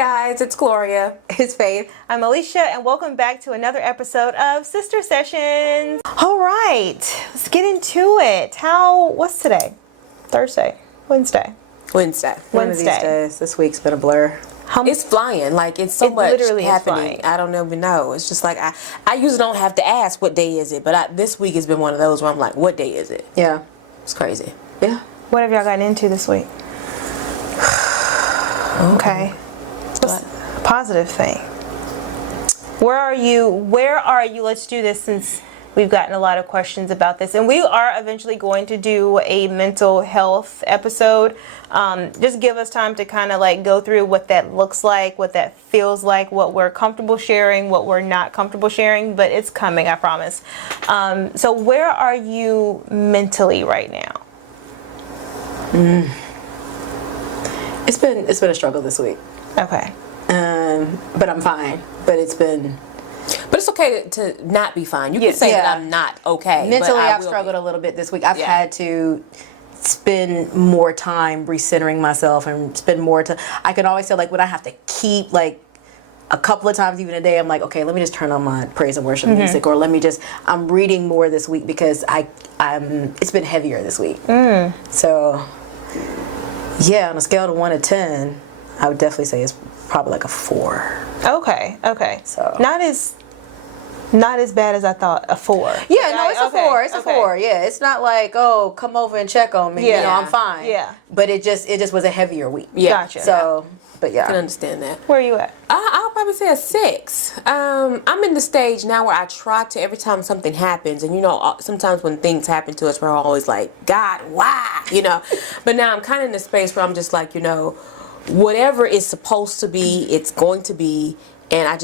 guys, it's Gloria. It's Faith. I'm Alicia, and welcome back to another episode of Sister Sessions. All right, let's get into it. What's today? Thursday? Wednesday. One of these days. This week's been a blur. It's flying. Like, it's so much literally happening. I don't even know. It's just like, I usually don't have to ask what day is it, but this week has been one of those where I'm like, what day is it? Yeah. It's crazy. Yeah. What have y'all gotten into this week? Okay. What's a positive thing? Where are you? Let's do this since we've gotten a lot of questions about this. And we are eventually going to do a mental health episode. Just give us time to kind of like go through what that looks like, what that feels like, what we're comfortable sharing, what we're not comfortable sharing. But it's coming, I promise. So where are you mentally right now? It's been a struggle this week. Okay. But I'm fine. But it's okay to not be fine. You can say that I'm not okay. Mentally, but I've struggled a little bit this week. I've had to spend more time recentering myself and spend more time. I can always say, like, when I have to keep, like, a couple of times even a day, I'm like, okay, let me just turn on my praise and worship music, or I'm reading more this week because it's been heavier this week. So, yeah, on a scale of 1 to 10, I would definitely say it's probably like a 4. Okay. So not as bad as I thought. A 4. Yeah, no, it's a 4. It's a 4. Yeah, it's not like, oh, come over and check on me. Yeah. You know, I'm fine. Yeah. But it just was a heavier week. Yeah. Gotcha. So, but yeah, I can understand that. Where are you at? I'll probably say a 6. I'm in the stage now where I try to, every time something happens, and you know, sometimes when things happen to us, we're always like, God, why? You know, but now I'm kind of in the space where I'm just like, you know, whatever is supposed to be, it's going to be, and I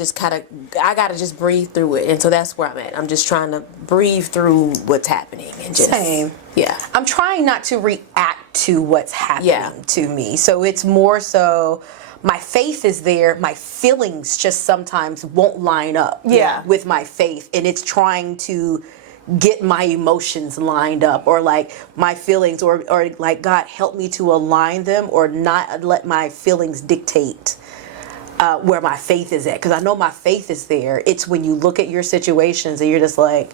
gotta just breathe through it, and so that's where I'm at. I'm just trying to breathe through what's happening, and just same. Yeah, I'm trying not to react to what's happening to me. So it's more so my faith is there. My feelings just sometimes won't line up with my faith, and it's trying to get my emotions lined up, or like my feelings, or like, God, help me to align them, or not let my feelings dictate where my faith is at, because I know my faith is there. It's when you look at your situations and you're just like,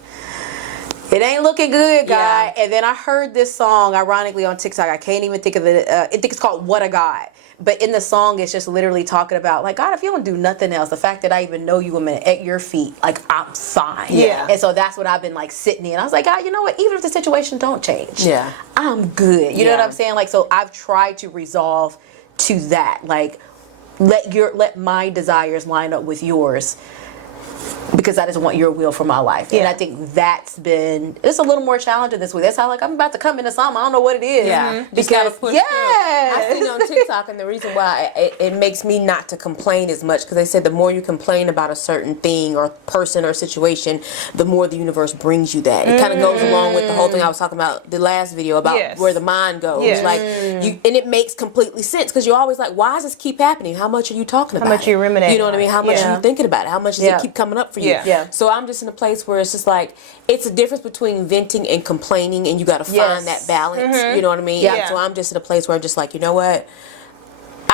it ain't looking good, God. And then I heard this song, ironically, on TikTok. I can't even think of it. I think it's called What a God. But in the song, it's just literally talking about, like, God, if you don't do nothing else, the fact that I even know you a minute at your feet, like, I'm fine. Yeah. And so that's what I've been, like, sitting in. I was like, God, you know what? Even if the situation don't change, I'm good. You know what I'm saying? Like, so I've tried to resolve to that. Like, let my desires line up with yours, because I just want your will for my life. And I think it's a little more challenging this week. That's how, like, I'm about to come into something, I don't know what it is. Yeah. Because I seen it on TikTok, and the reason why it makes me not to complain as much, because they said the more you complain about a certain thing or person or situation, the more the universe brings you that. It kind of goes along with the whole thing I was talking about the last video about where the mind goes. Like, and it makes completely sense, because you're always like, why does this keep happening? How much are you talking about? How much are you ruminating? You know what I mean? How much are you thinking about it? How much does it keep coming up for you? Yeah. So I'm just in a place where it's just like, it's a difference between venting and complaining, and you got to find that balance. You know what I mean? Yeah. So I'm just in a place where I'm just like, you know what?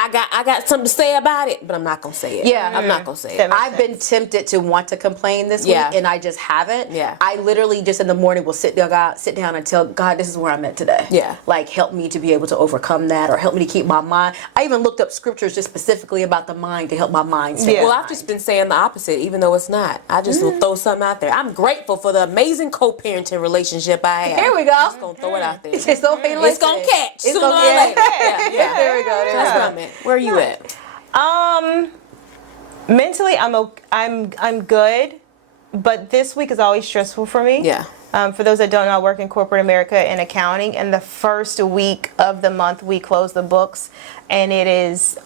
I got something to say about it, but I'm not gonna say it. Yeah. I'm not gonna say it. I've been tempted to want to complain this week, and I just haven't. Yeah. I literally just in the morning will sit down and tell God, this is where I'm at today. Yeah. Like, help me to be able to overcome that, or help me to keep my mind. I even looked up scriptures just specifically about the mind to help my mind stay. Well, I've just been saying the opposite, even though it's not. I just will throw something out there. I'm grateful for the amazing co-parenting relationship I have. Here we go. I'm just gonna throw it out there. It's gonna catch sooner or later. Yeah. There we go. That's where I'm at. Where are you at? Mentally, I'm good, but this week is always stressful for me. Yeah. For those that don't know, I work in corporate America in accounting, and the first week of the month we close the books, and it is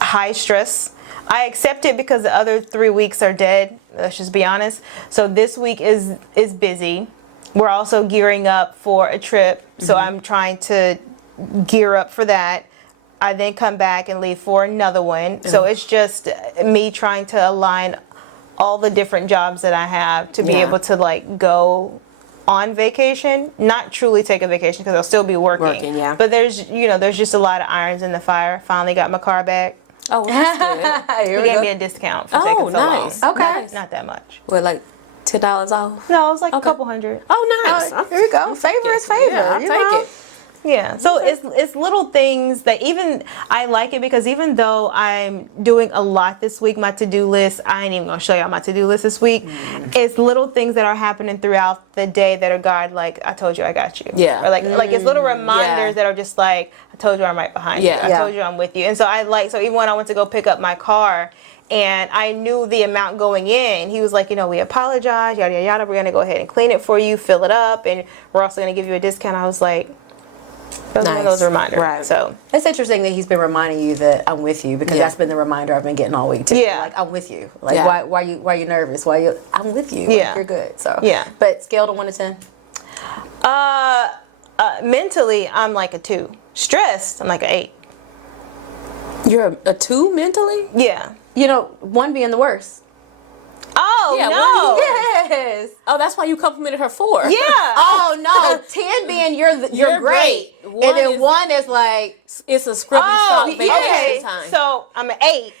high stress. I accept it because the other 3 weeks are dead. Let's just be honest. So this week is busy. We're also gearing up for a trip, so I'm trying to gear up for that. I then come back and leave for another one. So it's just me trying to align all the different jobs that I have to be able to, like, go on vacation, not truly take a vacation because I'll still be working. Yeah. But there's just a lot of irons in the fire. Finally got my car back. Oh, well, that's good. Here He we gave go. me a discount for taking so nice. long. Okay. Not that much. What, like $10 off? No, it was like a couple $100. Oh, nice. Here we go. Favor is favor. Yeah, I'll you take know? it. Yeah, so it's little things that even I like it because even though I'm doing a lot this week, my to-do list, I ain't even gonna show y'all my to-do list this week. It's little things that are happening throughout the day that are God like, I told you I got you. Yeah. Or like it's little reminders that are just like, I told you I'm right behind you. Yeah. I told you I'm with you. And so so even when I went to go pick up my car and I knew the amount going in, he was like, we apologize, yada yada yada. We're gonna go ahead and clean it for you, fill it up, and we're also gonna give you a discount. I was like, those are one of those reminders. Right. So It's interesting that he's been reminding you that I'm with you because that's been the reminder I've been getting all week too. Yeah. Like I'm with you. Like why you nervous? I'm with you. Yeah. Like, you're good. So Yeah. But scale to 1 to 10. mentally, I'm like a 2. Stressed, I'm like an 8. You're a 2 mentally? Yeah. 1 being the worst. Oh Yeah, no. Yes. Oh, that's why you complimented her 4. Yeah. Oh no, 10 being you're great. One And then is- 1 is like It's a scrubby sock okay. vacation time. So I'm an 8.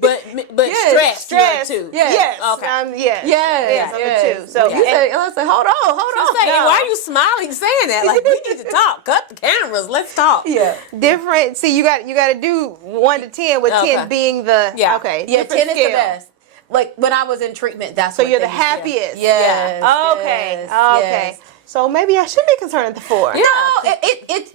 But Yes. Stressed. you're a 2. Yes. Yes. Okay. Yes, I'm a 2. So you said, I said, hold on. I'm saying, No. why are you smiling saying that? Like, we need to talk. Cut the cameras. Let's talk. Yeah. different. See, you got to do 1 to 10 with Okay. 10 being the Yeah. okay. Yeah, different 10 is the scale. best. Like when I was in treatment, that's So what you're the they used to- happiest. Yes. Okay. yes, Okay. yes. So maybe I should be concerned at the 4. No,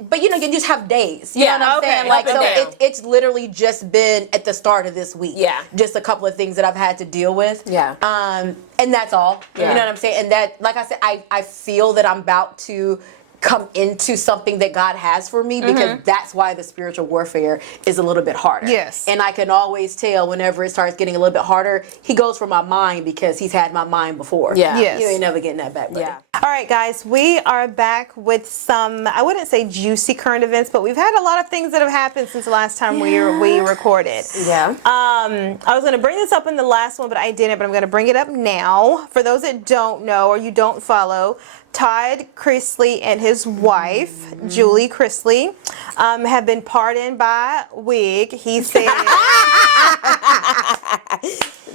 but you just have days. You know what I'm okay. saying? Like, Up and so down. it's literally just been at the start of this week. Yeah. Just a couple of things that I've had to deal with. Yeah. And that's all. Yeah. You know what I'm saying? And that, like I said, I feel that I'm about to come into something that God has for me because that's why the spiritual warfare is a little bit harder. Yes. And I can always tell whenever it starts getting a little bit harder, he goes for my mind because he's had my mind before. Yeah. Yes. You ain't never getting that back, buddy. Yeah. All right, guys, we are back with some, I wouldn't say juicy current events, but we've had a lot of things that have happened since the last time we recorded. Yeah. I was going to bring this up in the last one, but I didn't, but I'm going to bring it up now. For those that don't know or you don't follow, Todd Chrisley and his wife, Julie Chrisley, have been pardoned by Wig. He said...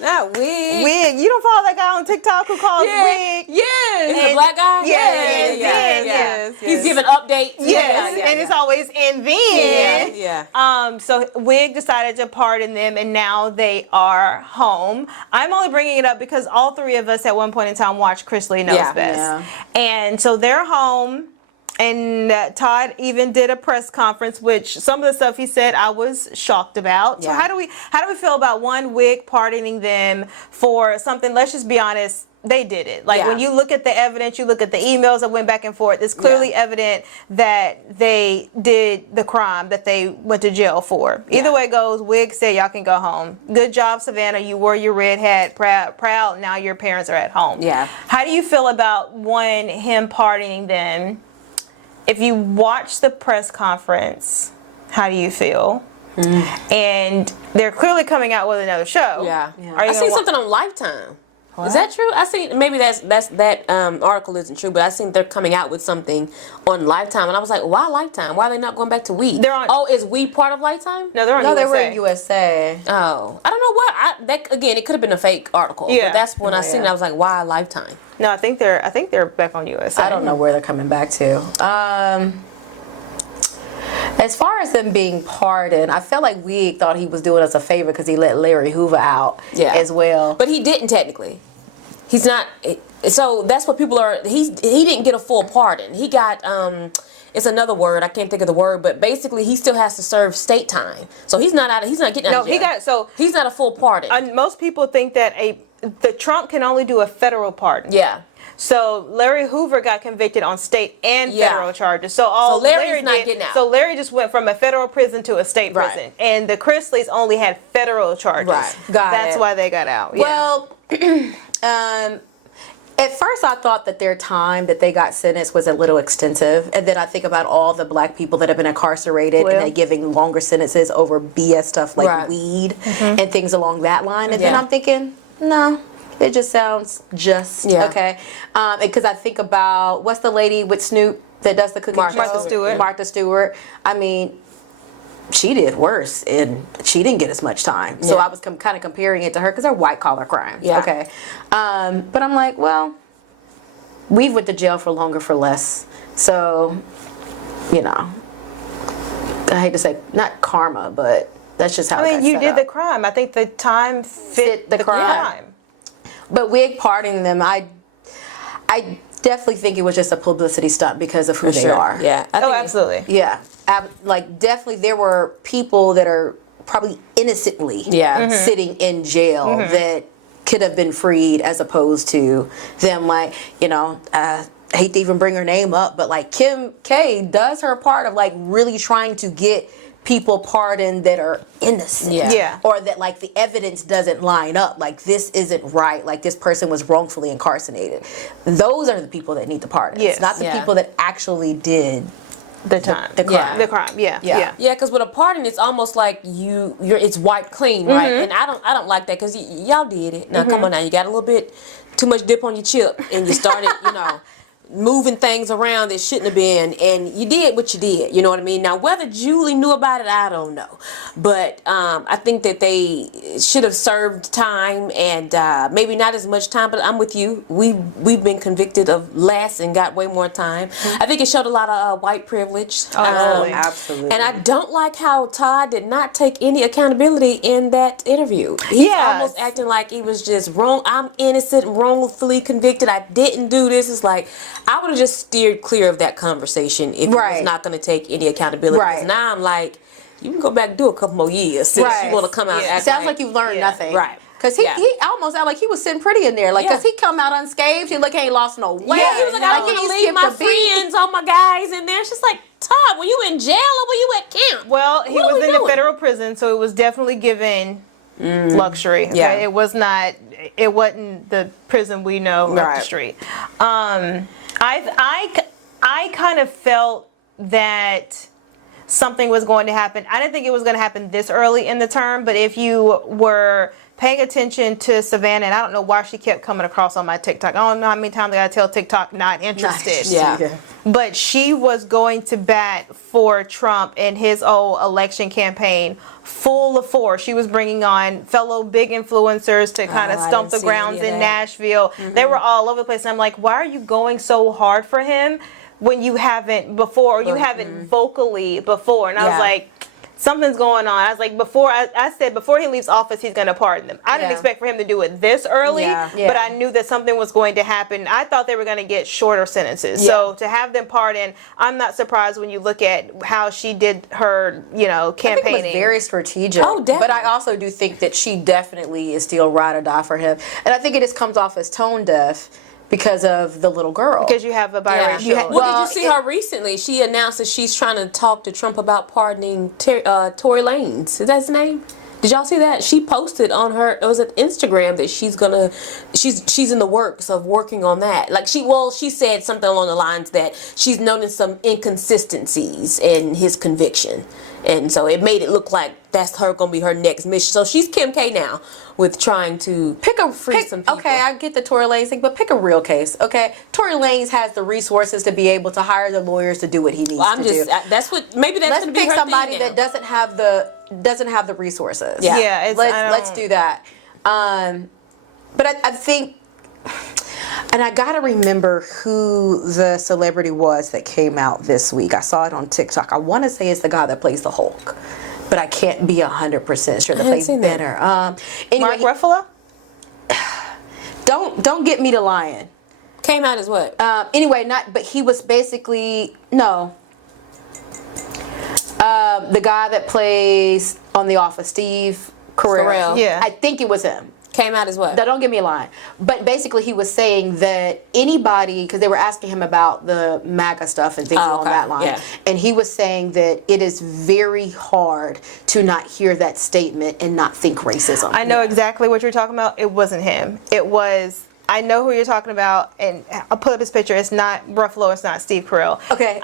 Not Wig. Wig, you don't follow that guy on TikTok who calls Wig? Is it And- a black guy? Yes. He's giving updates. Yes, and it's always and then. Yeah. So Wig decided to pardon them, and now they are home. I'm only bringing it up because all 3 of us at one point in time watched Chrisley Knows Yeah. Best, Yeah. and so they're home. And Todd even did a press conference, which some of the stuff he said I was shocked about. So Yeah. how do we feel about Wig pardoning them for something? Let's just be honest. They did it. Like when you look at the evidence, you look at the emails that went back and forth, it's clearly evident that they did the crime that they went to jail for. Either way it goes, Wig said y'all can go home. Good job, Savannah. You wore your red hat, proud. Now your parents are at home. Yeah. How do you feel about him pardoning them? If you watch the press conference, how do you feel? And they're clearly coming out with another show. Yeah. Are you I seen something on Lifetime. Is that true? I seen maybe that article isn't true, but I seen they're coming out with something on Lifetime, and I was like, why Lifetime? Why are they not going back to We? They're on- Oh, is We part of Lifetime? No, they're on No, USA. they were in USA. Oh, I don't know what. That again, it could have been a fake article. Yeah. But that's when I seen yeah. it. I was like, why Lifetime? No, I think they're back on USA. I don't know where they're coming back to. As far as them being pardoned, I felt like Wig thought he was doing us a favor because he let Larry Hoover out as well. But he didn't technically. He's not. So that's what people are. He didn't get a full pardon. He got. It's another word. I can't think of the word, but basically he still has to serve state time. So he's not out. He's not getting out of jail. He's not a full pardon. Most people think that the Trump can only do a federal pardon. Yeah. So Larry Hoover got convicted on state and Yeah. federal charges. So all So Larry's Larry not did, getting out. So Larry just went from a federal prison to a state Right. prison, and the Chrisleys only had federal charges. Right. That's why they got out. Yeah. Well, at first I thought that their time that they got sentenced was a little extensive. And then I think about all the black people that have been incarcerated and they're giving longer sentences over BS stuff like Right. weed and things along that line. And then Yeah. I'm thinking, no. It just sounds just okay. Because I think about what's the lady with Snoop that does the cooking show? Martha Stewart. Martha Stewart. I mean, she did worse and she didn't get as much time. So I was kind of comparing it to her because they're white collar crimes. Yeah. Okay. But I'm like, well, we went to jail for longer for less. So, you know, I hate to say not karma, but that's just how you did the crime. I think the time fit the crime. But wig parting them, I definitely think it was just a publicity stunt because of who they are. Yeah. Absolutely. Yeah. Like, definitely there were people that are probably innocently sitting in jail that could have been freed, as opposed to them, like, you know, I hate to even bring her name up, but like Kim K does her part of like really trying to get people pardoned that are innocent. Or that like the evidence doesn't line up. Like, this isn't right. Like, this person was wrongfully incarcerated. Those are the people that need the pardons. Yes. Not the people that actually did the time. The crime. The crime. Yeah. Yeah, because with a pardon, it's almost like it's wiped clean, right? And I don't like that, because y'all did it. Now come on, now you got a little bit too much dip on your chip, and you started, you know, moving things around that shouldn't have been, and you did what you did. You know what I mean? Now, whether Julie knew about it, I don't know, but I think that they should have served time, and maybe not as much time. But I'm with you. We've been convicted of less and got way more time. I think it showed a lot of white privilege. Absolutely. And I don't like how Todd did not take any accountability in that interview. He's almost acting like he was just wrong. I'm innocent, wrongfully convicted. I didn't do this. It's like, I would have just steered clear of that conversation if he was not going to take any accountability. Because now I'm like, you can go back and do a couple more years since you want to come out and act sounds like you've learned nothing. Right. Because he almost sounded like he was sitting pretty in there. Like, because he come out unscathed. He look, he ain't lost no weight. Yeah, he was like, I don't want to leave my friends, all my guys in there. It's just like, Todd, were you in jail or were you at camp? Well, he was in the federal prison, so it was definitely given luxury. Okay? Yeah. It wasn't the prison we know up the street. I kind of felt that something was going to happen. I didn't think it was going to happen this early in the term, but if you were paying attention to Savannah, and I don't know why she kept coming across on my TikTok. I don't know how many times I got to tell TikTok not interested. But she was going to bat for Trump in his old election campaign full of force. She was bringing on fellow big influencers to kind of stomp the grounds in Nashville. They were all over the place. And I'm like, why are you going so hard for him when you haven't before, or you haven't vocally before? And I was like, something's going on. I was like, I said before he leaves office, he's going to pardon them. I didn't expect for him to do it this early, but I knew that something was going to happen. I thought they were going to get shorter sentences. So to have them pardon, I'm not surprised when you look at how she did her, campaigning. I think it was very strategic. Oh, definitely. But I also do think that she definitely is still ride or die for him. And I think it just comes off as tone deaf because of the little girl. Because you have a biracial. Well, did you see her recently? She announced that she's trying to talk to Trump about pardoning Tory Lanez. Is that his name? Did y'all see that? She posted on her, it was an Instagram that she's in the works of working on that. Like she said something along the lines that she's noticed some inconsistencies in his conviction. And so it made it look like that's going to be her next mission. So she's Kim K now with trying to free some people. Okay, I get the Tory Lanez thing, but pick a real case, okay? Tory Lanez has the resources to be able to hire the lawyers to do what he needs to do. That's going to be her thing. Let's pick somebody that doesn't have the resources. Yeah, let's do that. But I think, and I gotta remember who the celebrity was that came out this week. I saw it on TikTok. I want to say it's the guy that plays the Hulk, but I can't be 100% sure. That plays Banner. Anyway, Mark Ruffalo? Don't get me to lying. Came out as what? Anyway, but he was basically the guy that plays on The Office, Steve Carell. Yeah, I think it was him. Came out as what? Now, don't get me a line. But basically, he was saying that anybody, because they were asking him about the MAGA stuff and things along that line, and he was saying that it is very hard to not hear that statement and not think racism. I know exactly what you're talking about. It wasn't him. It was. I know who you're talking about, and I'll pull up his picture. It's not Ruffalo. It's not Steve Carell. Okay.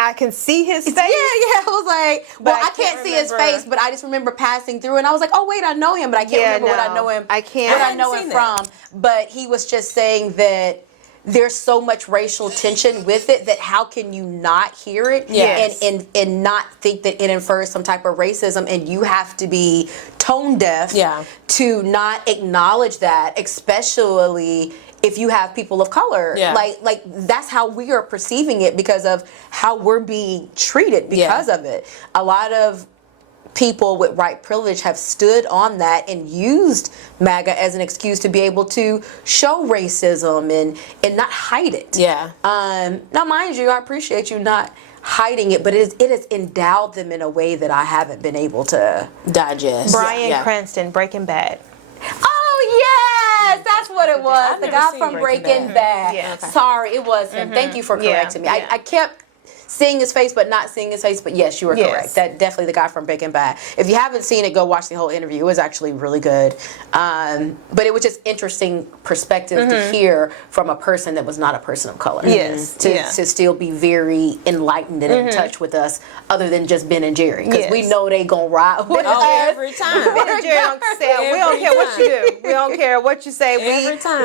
I can see his face. Yeah. I was like, well, I can't see his face, but I just remember passing through, and I was like, oh wait, I know him, but I can't remember what I know him. I can't. What I know him from. But he was just saying that there's so much racial tension with it that how can you not hear it and not think that it infers some type of racism, and you have to be tone deaf to not acknowledge that, especially if you have people of color. Like that's how we are perceiving it because of how we're being treated because of it. A lot of people with white privilege have stood on that and used MAGA as an excuse to be able to show racism and not hide it. Now, mind you, I appreciate you not hiding it, but it has endowed them in a way that I haven't been able to digest. Bryan Cranston, Breaking Bad. Oh, yes, that's what it was. I've The never guy seen from Breaking Breaking Bad. Yes. Sorry, it was him. Thank you for correcting me. I kept seeing his face but not seeing his face, but yes, you were correct. That definitely the guy from Breaking Bad. If you haven't seen it, go watch the whole interview. It was actually really good. But it was just interesting perspective to hear from a person that was not a person of color. To still be very enlightened and in touch with us, other than just Ben and Jerry, because we know they gonna ride with us every time. Ben and Jerry don't say, we don't care what you do. We don't care what you say.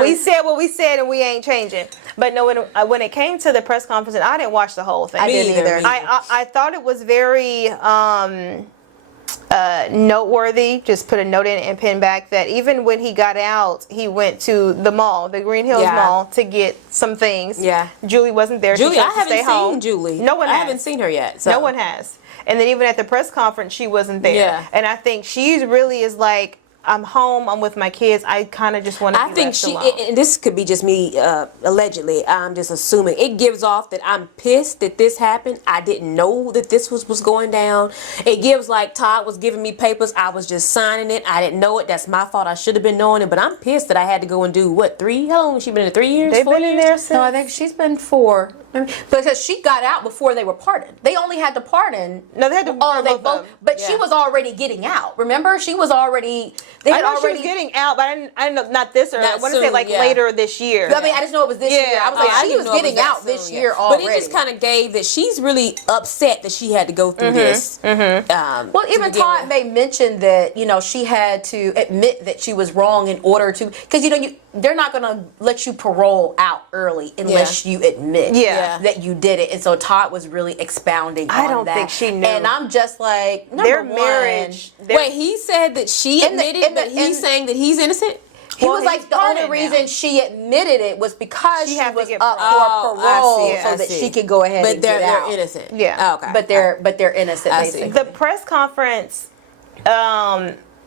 We said what we said and we ain't changing. But no, when it came to the press conference, and I didn't watch the whole thing. I didn't either. I thought it was very noteworthy. Just put a note in and pin back that even when he got out, he went to the mall, the Green Hills Mall, to get some things. Julie wasn't there. Julie, she I chose to haven't stay home. seen Julie. No one. I haven't seen her yet. So. No one has. And then even at the press conference, she wasn't there. And I think she really is like, I'm home. I'm with my kids. I kind of just want to. I think she. And this could be just me allegedly. I'm just assuming it gives off that I'm pissed that this happened. I didn't know that this was going down. It gives like Todd was giving me papers. I was just signing it. I didn't know it. That's my fault. I should have been knowing it. But I'm pissed that I had to go and do what 3? How long has she been in? 3 years? They've been in there since. No, I think she's been 4. Because she got out before they were pardoned. They only had to pardon. No, they had to pardon both. But she was already getting out. Remember, she was already. I know she was getting out, but I didn't know not this early. I want to say like later this year. I mean, I just know it was this year. I was like, she was getting out this year already. But it just kind of gave that she's really upset that she had to go through this. Well, even Todd may mention that she had to admit that she was wrong in order to, because they're not going to let you parole out early unless you admit that you did it. And so Todd was really expounding on that. I don't think she knew. And I'm just like, their marriage. Wait, he said that she admitted, but he's saying that he's innocent? He was like, the only reason she admitted it was because she was up for parole so that she could go ahead and get out. But they're innocent. Yeah. Okay. But they're innocent, basically. The press conference,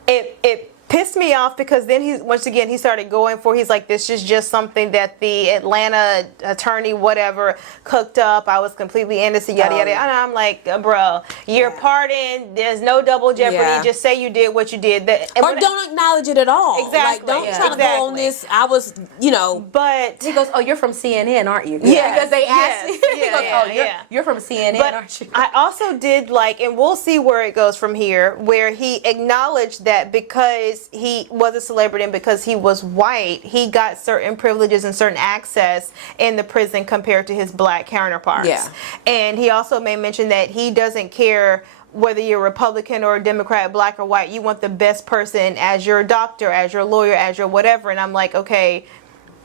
it pissed me off because then he started going for, he's like, this is just something that the Atlanta attorney whatever cooked up. I was completely innocent, yada yada. And I'm like, bro, you're pardoned. There's no double jeopardy. Just say you did what you did. Or don't acknowledge it at all. Exactly. Like, don't try to go on this. I was, But he goes, oh, you're from CNN, aren't you? Yeah. Because they asked. He goes, oh, you're from CNN, aren't you? I also did and we'll see where it goes from here, where he acknowledged that because he was a celebrity and because he was white, he got certain privileges and certain access in the prison compared to his black counterparts. And he also may mention that he doesn't care whether you're Republican or Democrat, black or white. You want the best person as your doctor, as your lawyer, as your whatever. And I'm like, okay,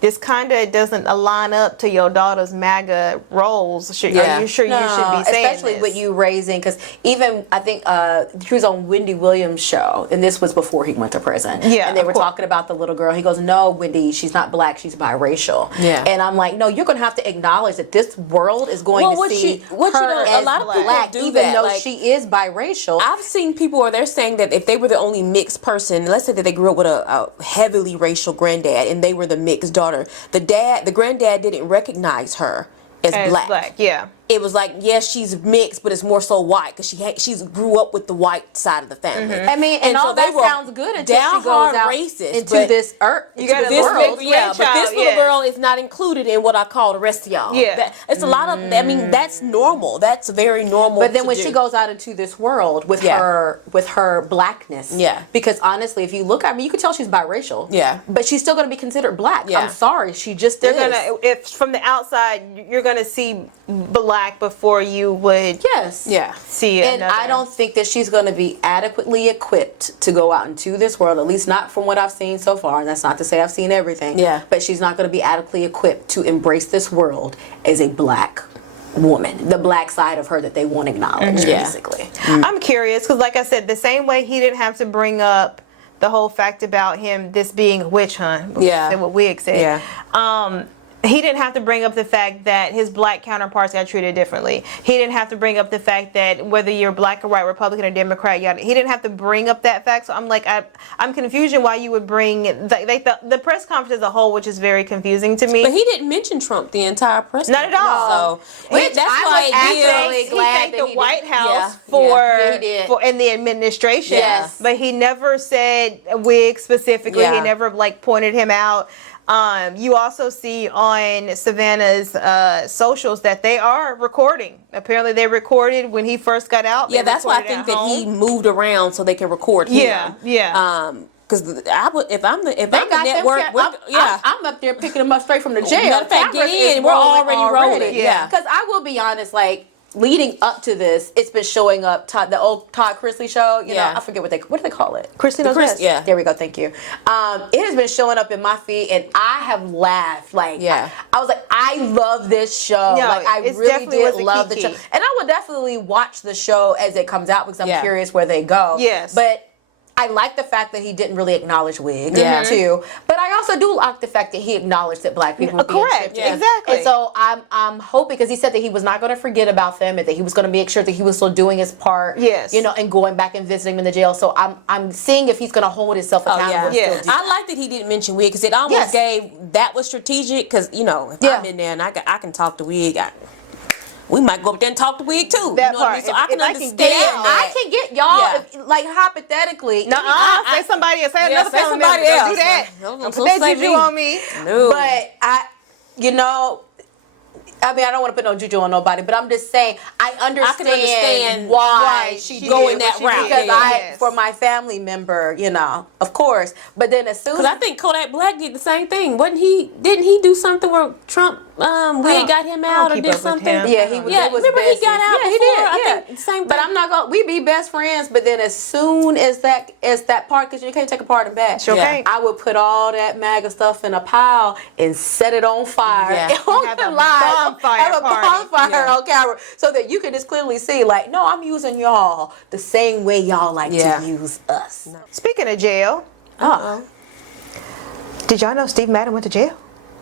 this kind of doesn't align up to your daughter's MAGA roles. Are you sure you should be saying especially this? with you raising, because even I think she was on Wendy Williams' show, and this was before he went to prison. And they were talking about the little girl. He goes, no, Wendy, she's not black, she's biracial. And I'm like, no, you're going to have to acknowledge that this world is going to see her as a lot of black, do even that. though she is biracial. I've seen people where they're saying that if they were the only mixed person, let's say that they grew up with a heavily racial granddad and they were the mixed daughter, the granddad didn't recognize her as black. It was like, yes, she's mixed, but it's more so white because she's grew up with the white side of the family. I mean, and all that sounds good until she goes out into this earth, into this world. But this little girl is not included in what I call the rest of y'all. It's a lot of. I mean, that's normal. That's very normal. But then when she goes out into this world with her blackness, because honestly, if you look at me, you can tell she's biracial. But she's still going to be considered black. I'm sorry, she just is. If from the outside, you're gonna see black before you would see it. And I don't think that she's going to be adequately equipped to go out into this world, at least not from what I've seen so far. And that's not to say I've seen everything. But she's not going to be adequately equipped to embrace this world as a black woman, the black side of her that they won't acknowledge, basically. I'm curious because, like I said, the same way he didn't have to bring up the whole fact about him this being a witch hunt, what Wig said. He didn't have to bring up the fact that his black counterparts got treated differently. He didn't have to bring up the fact that whether you're black or white, Republican or Democrat, he didn't have to bring up that fact. So I'm like, I'm confused why you would bring the press conference as a whole, which is very confusing to me. But he didn't mention Trump the entire press conference. Not at all. So that's why actually glad he thanked the White House for in the administration. Yes. But he never said Wig specifically. Yeah. He never pointed him out. You also see on Savannah's socials that they are recording. Apparently, they recorded when he first got out. Yeah, that's why I think that he moved around so they can record him. Yeah. Because if I'm the network, I'm up there picking them up straight from the jail. Matter of fact, get in. We're already rolling. Yeah. Because I will be honest, like, leading up to this, it's been showing up. The old Todd Chrisley show. You know, I forget what do they call it? Chrisley Knows Best. Yeah, there we go. Thank you. It has been showing up in my feed, and I have laughed. Like, I was like, I love this show. No, like, I really did love the show, key. and I will definitely watch the show as it comes out because I'm curious where they go. Yes, but I like the fact that he didn't really acknowledge Wig, too. But I also do like the fact that he acknowledged that black people were being correct, shifted. exactly. And so I'm hoping, because he said that he was not going to forget about them and that he was going to make sure that he was still doing his part, you know, and going back and visiting him in the jail. So I'm seeing if he's going to hold himself accountable. I like that he didn't mention Wig because it almost gave that was strategic because, you know, if I'm in there and I can talk to Wig, we might go up there and talk to Wig too. That you know part. What I mean? So I can understand. I can get y'all, like, hypothetically. Say somebody else. Say another say family somebody member. else. Do that. Don't Put that say juju me. on me. No. But I mean, I don't want to put no juju on nobody, but I'm just saying I understand why she going that route. Because for my family member, you know, of course. But then as soon as I think Kodak Black did the same thing, wasn't he? Didn't he do something where Trump Wig got him out or did something? Yeah, he was. Yeah, was remember busy. he got out before? He did. I think the same thing. But I'm not gonna. We be best friends. But then as soon as that part, because you can't take a part and back. Sure can't. I would put all that MAGA stuff in a pile and set it on fire. Yeah. On Have the a live. bonfire Have a party. bonfire on camera, so that you can just clearly see, like, no, I'm using y'all the same way y'all like to use us. No. Speaking of jail, did y'all know Steve Madden went to jail?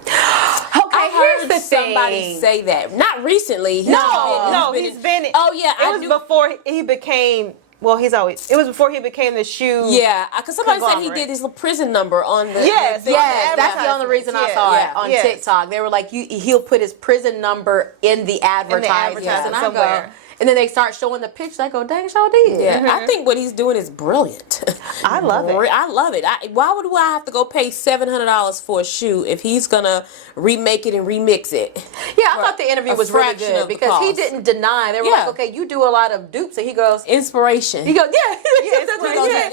Okay, here's the somebody thing. say that. Not recently. He's been. Oh yeah, it was before he became. Well, it was before he became the shoe. Yeah, because somebody said he did his little prison number on the. Yes, that's the only reason I saw it on TikTok. They were like, he'll put his prison number in the advertisement. And I go, and then they start showing the pictures. I go, dang, sure did. Yeah, I think what he's doing is brilliant. I love it. I love it. Why would I have to go pay $700 for a shoe if he's gonna remake it and remix it? Yeah, I thought the interview was really good because he didn't deny. They were like, okay, you do a lot of dupes, and he goes, inspiration. He goes,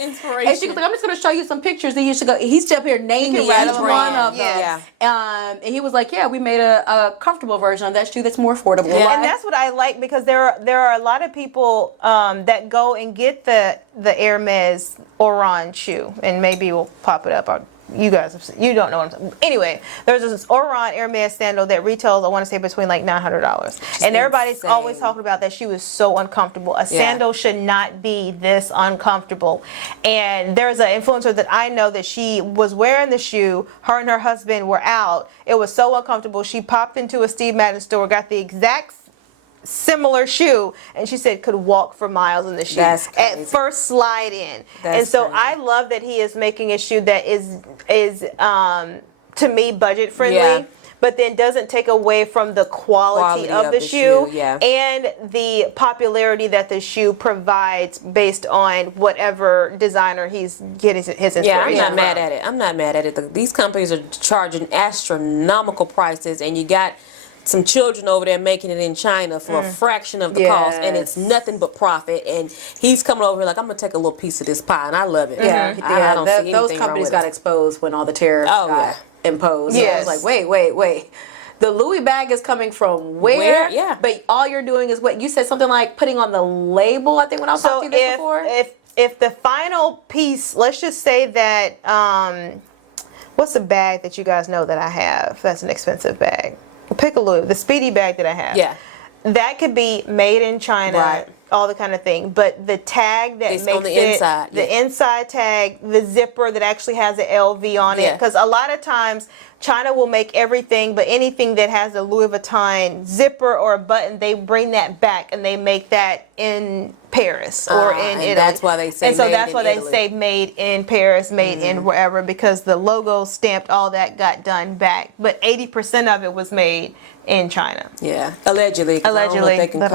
inspiration. And she goes, like, I'm just gonna show you some pictures. That you should go. He's up here naming each one of them. Yeah. And he was like, yeah, we made a comfortable version of that shoe that's more affordable. Yeah. And that's what I like because there are a lot of people that go and get the Hermes Oran shoe, and maybe we'll pop it up. You guys, you don't know what I'm saying. Anyway, there's this Oran Hermes sandal that retails, I want to say, between like $900. And everybody's always talking about that shoe is so uncomfortable. A sandal should not be this uncomfortable. And there's an influencer that I know that she was wearing the shoe. Her and her husband were out. It was so uncomfortable. She popped into a Steve Madden store, got the exact similar shoe, and she said could walk for miles in the shoe at first slide in. And so crazy. I love that he is making a shoe that is to me budget friendly, but then doesn't take away from the quality of the shoe and the popularity that the shoe provides based on whatever designer he's getting his inspiration from. I'm not mad at it. I'm not mad at it. These companies are charging astronomical prices, and you got some children over there making it in China for a fraction of the cost, and it's nothing but profit. And he's coming over here like, I'm gonna take a little piece of this pie, and I love it. I don't see anything those companies got exposed when all the tariffs got imposed. Yes. I was like, wait. The Louis bag is coming from where? Yeah. But all you're doing is what you said, something like putting on the label. I think when I was talking to you before. If the final piece, let's just say that What's a bag that you guys know that I have? That's an expensive bag. Pick a Louis, the Speedy bag that I have. Yeah. That could be made in China, Right. all the kind of thing. But the tag that It's makes on the inside, the inside tag, the zipper that actually has an LV on it. Yeah. Because a lot of times China will make everything, but anything that has a Louis Vuitton zipper or a button, they bring that back and they make that in Paris or in and Italy. that's why they say And so made that's in why they Italy. say made in Paris, made in wherever, because the logo stamped, all that got done back. But 80% of it was made in China. Yeah. Allegedly. 'Cause I don't know if they can come,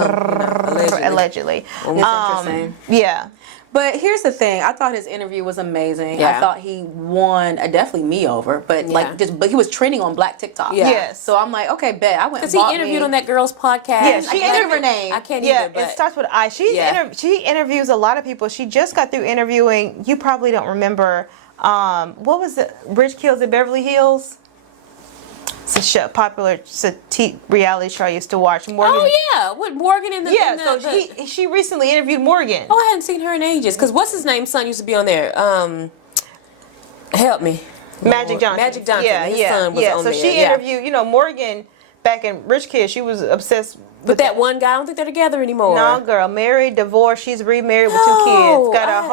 allegedly. Allegedly. Interesting. Yeah. But here's the thing. I thought his interview was amazing. Yeah. I thought he won definitely me over. But Yeah. but he was trending on Black TikTok. Yeah. Yes. So I'm like, okay, bet. I went. Because he interviewed on that girl's podcast. Yeah, I she can't think of her interviewed- name. I can't Yeah, either, but it starts with I. She interviews a lot of people. She just got through interviewing. You probably don't remember. What was it? Rich Kills in Beverly Hills. It's a show, popular reality show I used to watch. Morgan. oh yeah, with Morgan in the Yeah, in the, so the- she recently interviewed Morgan. Oh, I hadn't seen her in ages. Because what's his name? Son used to be on there. Help me. Magic Johnson. Magic Johnson. Yeah, His yeah, son was yeah. on So there. she yeah. interviewed, Morgan back in Rich Kid. She was obsessed But that one guy, I don't think they're together anymore. No, girl, married, divorced. She's remarried with 2 No, kids. Got a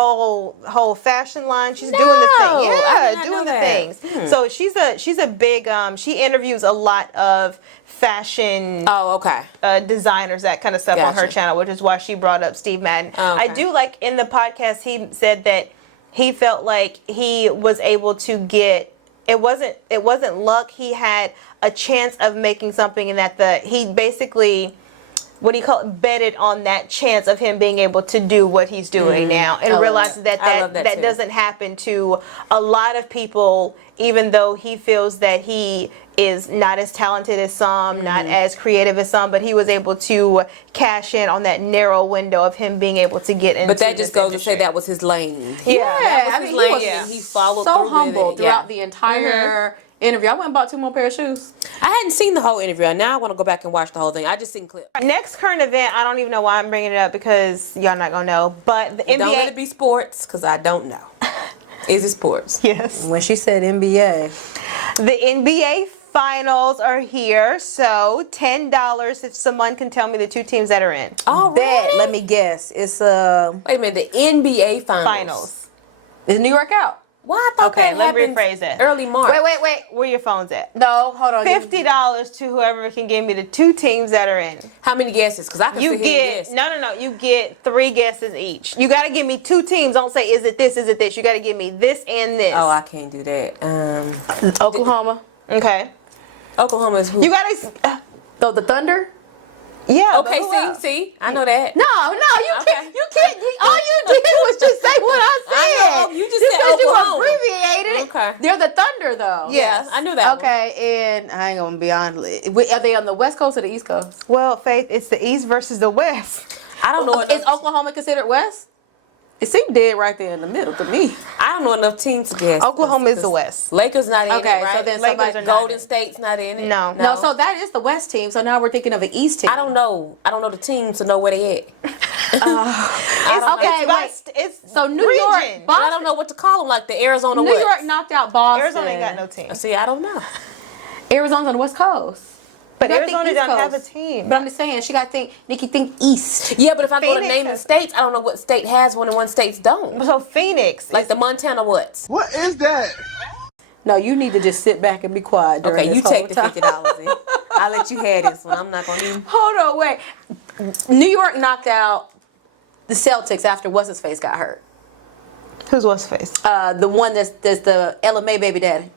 whole fashion line. She's doing the thing. I Yeah, did not know doing the that. things. So she's a big. She interviews a lot of fashion Oh, okay. designers, that kind of stuff on her Gotcha. channel, which is why she brought up Steve Madden. Oh, okay. I do like in the podcast. He said that he felt like he was able to get. It wasn't luck. He had a chance of making something, and that he basically, what do you call it, betted on that chance of him being able to do what he's doing now, and love realizes that. I love that too. doesn't happen to a lot of people, even though he feels that he is not as talented as some, not as creative as some, but he was able to cash in on that narrow window of him being able to get into But that just this goes to say industry. that was his lane. Yeah, that was I his mean, lane, he was and he followed so through with humble it. throughout Yeah. the entire interview. I went and bought 2 more pair of shoes. I hadn't seen the whole interview. Now I want to go back and watch the whole thing. I just seen clips. Next current event, I don't even know why I'm bringing it up because y'all not gonna know. But the NBA. Don't let it be sports, because I don't know. Is it sports? Yes. When she said NBA, The NBA finals are here, so $10 if someone can tell me the 2 teams that are in. Oh, bet. Let me guess. It's Wait a minute. The NBA Finals. is New York out? Well, I thought Okay, that let me happened rephrase that. early March. Wait. Where your phone's at? No, hold on. $50 to whoever can give me the 2 teams that are in. How many guesses? Because I can You sit here and get guess. no. You get 3 guesses each. You got to give me 2 teams. Don't say is it this, is it this. You got to give me this and this. Oh, I can't do that. Oklahoma. Okay. Oklahoma is who? You got to. So the Thunder. Yeah. but Okay, who else? see, I know that. No, you Okay. can't. You can't. All you did was just say what I said. I know, you just said because you Oklahoma. abbreviated it. Okay. They're the Thunder, though. Yes. I knew that. Okay, and I ain't gonna be honest. Are they on the West Coast or the East Coast? Well, Faith, it's the East versus the West. I don't know. Is Oklahoma considered West? It seemed dead right there in the middle to me. I don't know enough teams to guess. Oklahoma is the West. Lakers not in Okay, it, right? so then Lakers somebody are not Golden in. State's not in it. No. No, so that is the West team. So now we're thinking of an East team. I don't know. I don't know the teams to know where they at. Okay, wait. It's So New region. York, But I don't know what to call them. Like the Arizona. New what? York knocked out Boston. Arizona ain't got no team. See, I don't know. Arizona's on the West Coast. But You gotta think Arizona East don't have a Coast. team. But I'm just saying, she got to think. Nikki, think East. Yeah, but if I go to Phoenix name the has- states, I don't know what state has one and what states don't. So Phoenix. Like the Montana what's? What is that? No, you need to just sit back and be quiet. During Okay, this you whole take the time. $50 in. I'll let you have this one. I'm not gonna even. Hold on, wait. New York knocked out the Celtics after what's his face got hurt. Who's what's face? The one that's the LMA baby daddy.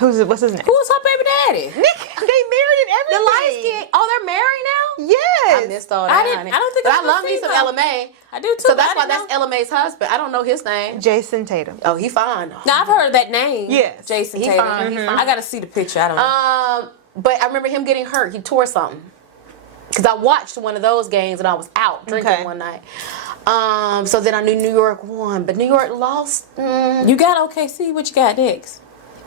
What's his name? Who was her baby daddy? Nick. They married and The everything. light skin. Oh, they're married now. Yes. I missed all that. I didn't- honey. I don't think But I I ever love me seen some them. LMA. I do too. So but that's I why didn't that's know. LMA's husband. I don't know his name. Jason Tatum. Oh, he fine. Now I've heard that name. Yes. Jason He Tatum. fine, he fine. I gotta see the picture. I don't know. But I remember him getting hurt. He tore something. Because I watched one of those games and I was out drinking Okay. one night. So then I knew New York won, but New York lost. You got OKC. What you got next?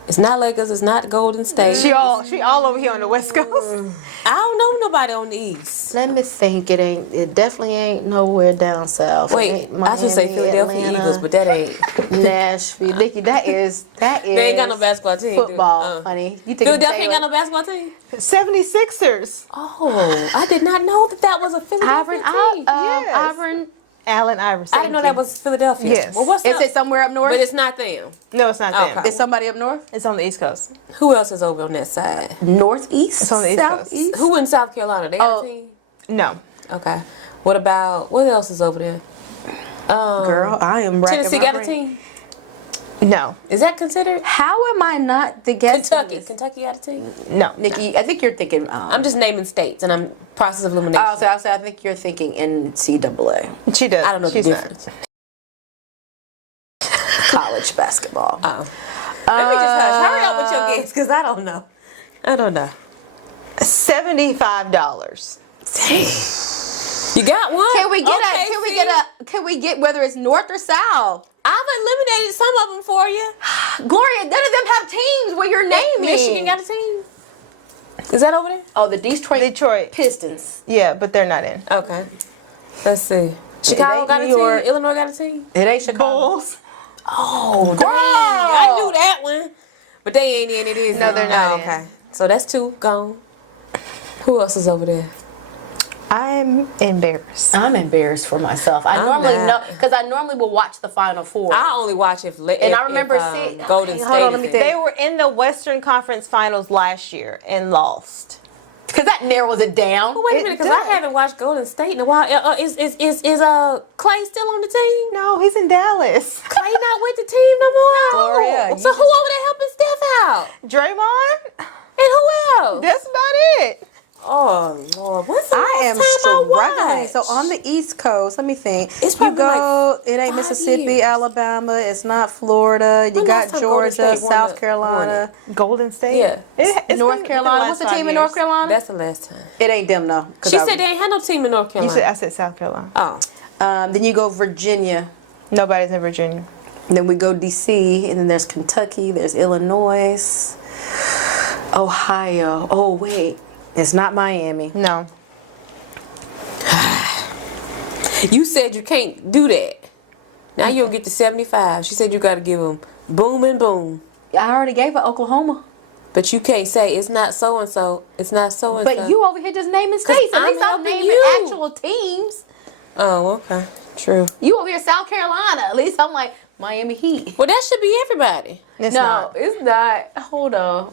It's not Lakers. It's not Golden State. She all over here on the West Coast. I don't know nobody on the East. Let me think. It definitely ain't nowhere down south. Wait, I should say Philadelphia Atlanta, Eagles, but that ain't. Nashville. Nikki, that is. They ain't got no basketball team. Football, honey. You think Philadelphia ain't got no basketball team? 76ers. Oh, I did not know that was a Philadelphia team. Yes. Allen Iverson. I didn't know that was Philadelphia. Yes. Well, what's Is up? it somewhere up north? But it's not them. No, it's not them. Okay. Is somebody up north? It's on the East Coast. Who else is over on that side? Northeast? It's on the East Coast. Southeast? Who in South Carolina? They got a team? No. Okay. What else is over there? Girl, I am racking Tennessee my got a brain. team? No. Is that considered? How am I not the guest? Kentucky got a team? No. Nikki, I think you're thinking. I'm just naming states and I'm process of elimination. I'll say I think you're thinking NCAA. She does. I don't know the She's difference. College basketball. Let me just hurry up with your guess because I don't know. $75. You got one? Can we get whether it's north or south? I've eliminated some of them for you. Gloria, none of them have teams where you're naming. Michigan got a team. Is that over there? Oh, the Detroit Pistons. Yeah, but they're not in. Okay. Let's see. Chicago got a New York. team. Illinois got a team. It ain't Chicago. Bulls. Oh, dang. I knew that one. But they ain't in it, is No, it? they're not in. Okay. So that's two gone. Who else is over there? I'm embarrassed. I'm embarrassed for myself. I I'm normally not. know because I normally will watch the Final Four. I only watch if I remember seeing Golden okay, State. hold on, let me is think. in. They were in the Western Conference Finals last year and lost. Because that narrows it down. Well, wait a minute, because I does. haven't watched Golden State in a while. Is Clay still on the team? No, he's in Dallas. Clay not with the team no more. Gloria, So who over there helping Steph out? Draymond? And who else? That's about it. Oh Lord, when's the I am last time I struggling. watched? So on the East Coast, let me think. It's probably it ain't 5 Mississippi, years. Alabama. It's not Florida. You When got last time Golden Georgia, State won South the- Carolina, Golden State? Yeah. It's North been Carolina. the What's the last team 5 in North years. Carolina? That's the last time. It ain't them, no. She said they ain't had no team in North Carolina. I said South Carolina. Oh, Then you go Virginia. Nobody's in Virginia. Then we go DC, and then there's Kentucky. There's Illinois, Ohio. Oh wait, it's not Miami. No. you said you can't do that. Now you'll get to 75. She said you got to give them boom and boom. I already gave it Oklahoma. But you can't say it's not so and so. It's not so and so. But you over here just naming states. At I'm least I'm helping naming you. actual teams. Oh, okay. True. You over here South Carolina. At least I'm like Miami Heat. Well, that should be everybody. It's no, not. it's not. Hold on.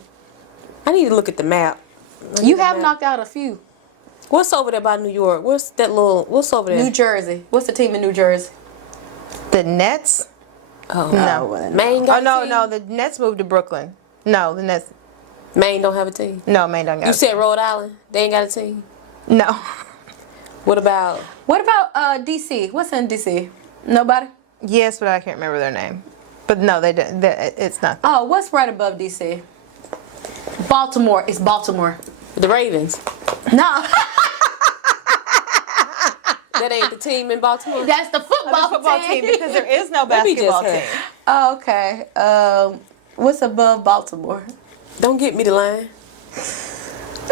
I need to look at the map. You have knocked out a few. What's over there by New York? What's over there? New Jersey. What's the team in New Jersey? The Nets? Oh, No. Maine got a team? No, the Nets moved to Brooklyn. No, the Nets. Maine don't have a team. No, Maine don't got You a said Rhode Island. They ain't got a team. team. No. What about? DC? What's in DC? Nobody? Yes, but I can't remember their name. But no, they didn't. It's not. Oh, what's right above DC? Baltimore. It's Baltimore. The Ravens. No. That ain't the team in Baltimore. That's the football, team because there is no Let me just basketball team. have- Oh, okay. What's above Baltimore? Don't get me the line.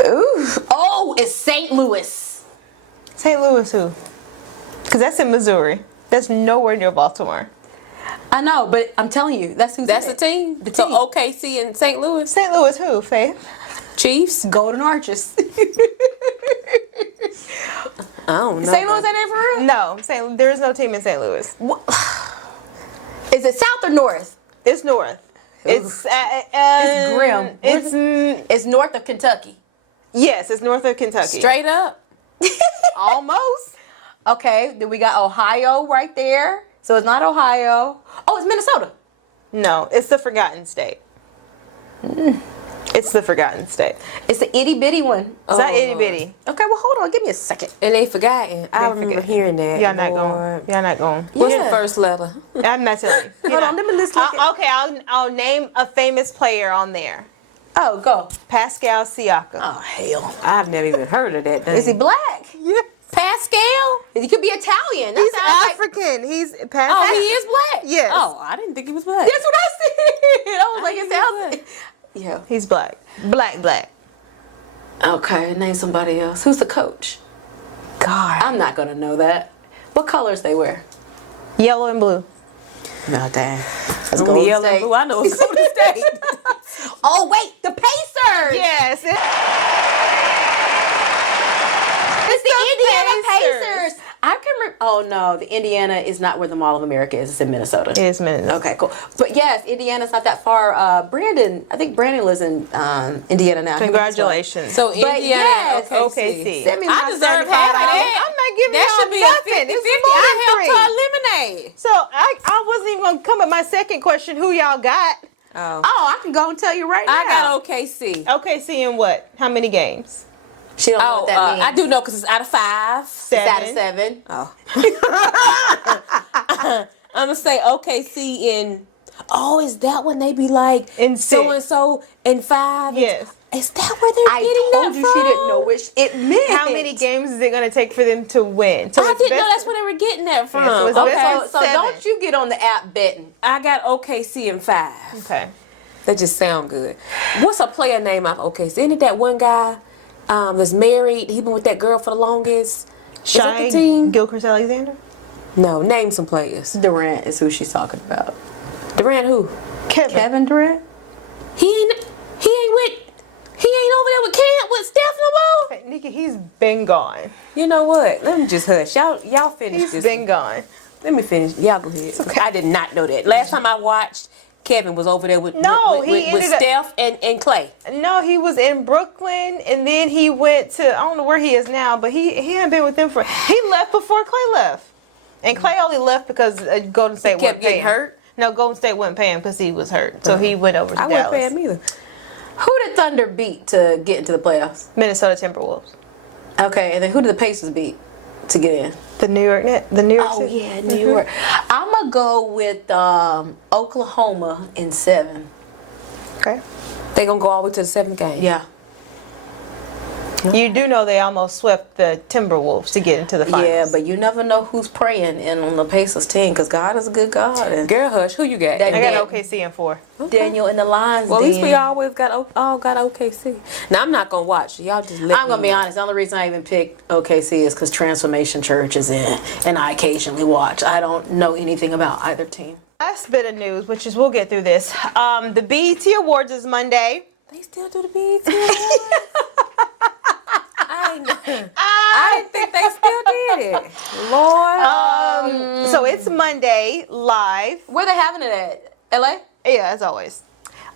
Ooh. Oh, it's St. Louis. St. Louis who? Because that's in Missouri. That's nowhere near Baltimore. I know, but I'm telling you, that's who's That's in the it. team. The So team. OKC and St. Louis. St. Louis who, Faith? Chiefs. Golden Arches. I don't know. St. Louis ain't in for real? No, there is no team in St. Louis. Is it south or north? It's north. It's It's grim. It's It's north of Kentucky. yes, it's north of Kentucky. Straight up. Almost. Okay, then we got Ohio right there. So it's not Ohio. Oh, it's Minnesota. No, it's the Forgotten State. It's the Forgotten State. It's the itty bitty one. It's not itty bitty. Okay, well hold on, give me a second. And they forgotten. I remember hearing that. Y'all not Lord. going. Y'all not going. What's Yeah. the first letter? I'm not telling you. Hold on, let me listen. Okay, I'll name a famous player on there. Oh, go. Pascal Siakam. Oh hell. I've never even heard of that. Is he black? Yeah. Pascal? He could be Italian. That He's sounds like- African. He's Oh, Pascal. he is black? Yes. Oh, I didn't think he was black. That's what I said. I was like, it sounds. think Yeah. He's black. Black. Okay, name somebody else. Who's the coach? God. I'm not gonna know that. What colors they wear? Yellow and blue. No, dang. Let's Only Golden yellow and State. blue. I know it's Golden State. Oh wait, the Pacers. Yes. It's the Indiana Pacers. Pacers. I can remember. Oh no, the Indiana is not where the Mall of America is. It's in Minnesota. It is Minnesota. Okay, cool. But yes, Indiana's not that far. I think Brandon lives in Indiana now. Congratulations. So Indiana, yes, OKC. Send me I my deserve $75. half of that. I'm not giving That y'all should be nothing. a 50-50. It's more than I helped three. her eliminate. So I wasn't even gonna come with my second question. Who y'all got? Oh. Oh, I can go and tell you right now. I got OKC. OKC in what? How many games? She don't know Oh, what that means. I do know because it's out of 5. It's out of 7. Oh. I'm going to say OKC in... Oh, is that when they be like... In so-and-so in 5? Yes. Is that where they're I getting told that you from? she didn't know which it meant. How many games is it gonna take for them to win? So I it's didn't know best- that's where they were getting that from. so it's Okay. best So 7. don't you get on the app betting. I got OKC in 5. Okay. They just sound good. What's a player name off OKC? Isn't it that one guy that's married? He been with that girl for the longest. Is that the Shai team? Gilchrist Alexander. No, name some players. Durant is who she's talking about. Durant who? Kevin Durant? He ain't over there with Camp with Steph no more. Hey, Nikki, he's been gone. You know what? Let me just hush. Y'all finish He's this. been gone. Let me finish. Y'all go ahead. okay. I did not know that. Last time I watched, Kevin was over there with No, with, he with, with ended up- Steph and Clay. No, he was in Brooklyn, and then he went to, I don't know where he is now, but he hadn't been with them for, he left before Clay left. And Clay only left because Golden State kept wouldn't pay getting him. hurt? No, Golden State wouldn't pay him because he was hurt. So he went over to I wouldn't Dallas. pay him either. Who did Thunder beat to get into the playoffs? Minnesota Timberwolves. Okay, and then who did the Pacers beat to get in? The New York Net. The New York Oh City. yeah, New York. I'm gonna go with Oklahoma in 7. Okay. They gonna go all the way to the 7th game. Yeah. You do know they almost swept the Timberwolves to get into the finals. Yeah, but you never know who's praying in on the Pacers team because God is a good God. And Girl, hush. Who you got? That- I got OKC in 4. Daniel and the Lions. Well, at least we den. always got OKC. Now I'm not gonna watch. Y'all just let I'm gonna me be know. honest. The only reason I even picked OKC is because Transformation Church is in, and I occasionally watch. I don't know anything about either team. Last bit of news, which is we'll get through this. The BET Awards is Monday. They still do the BET Awards? I didn't think they still did it. Lord. So it's Monday live. Where they having it at? LA? Yeah, as always.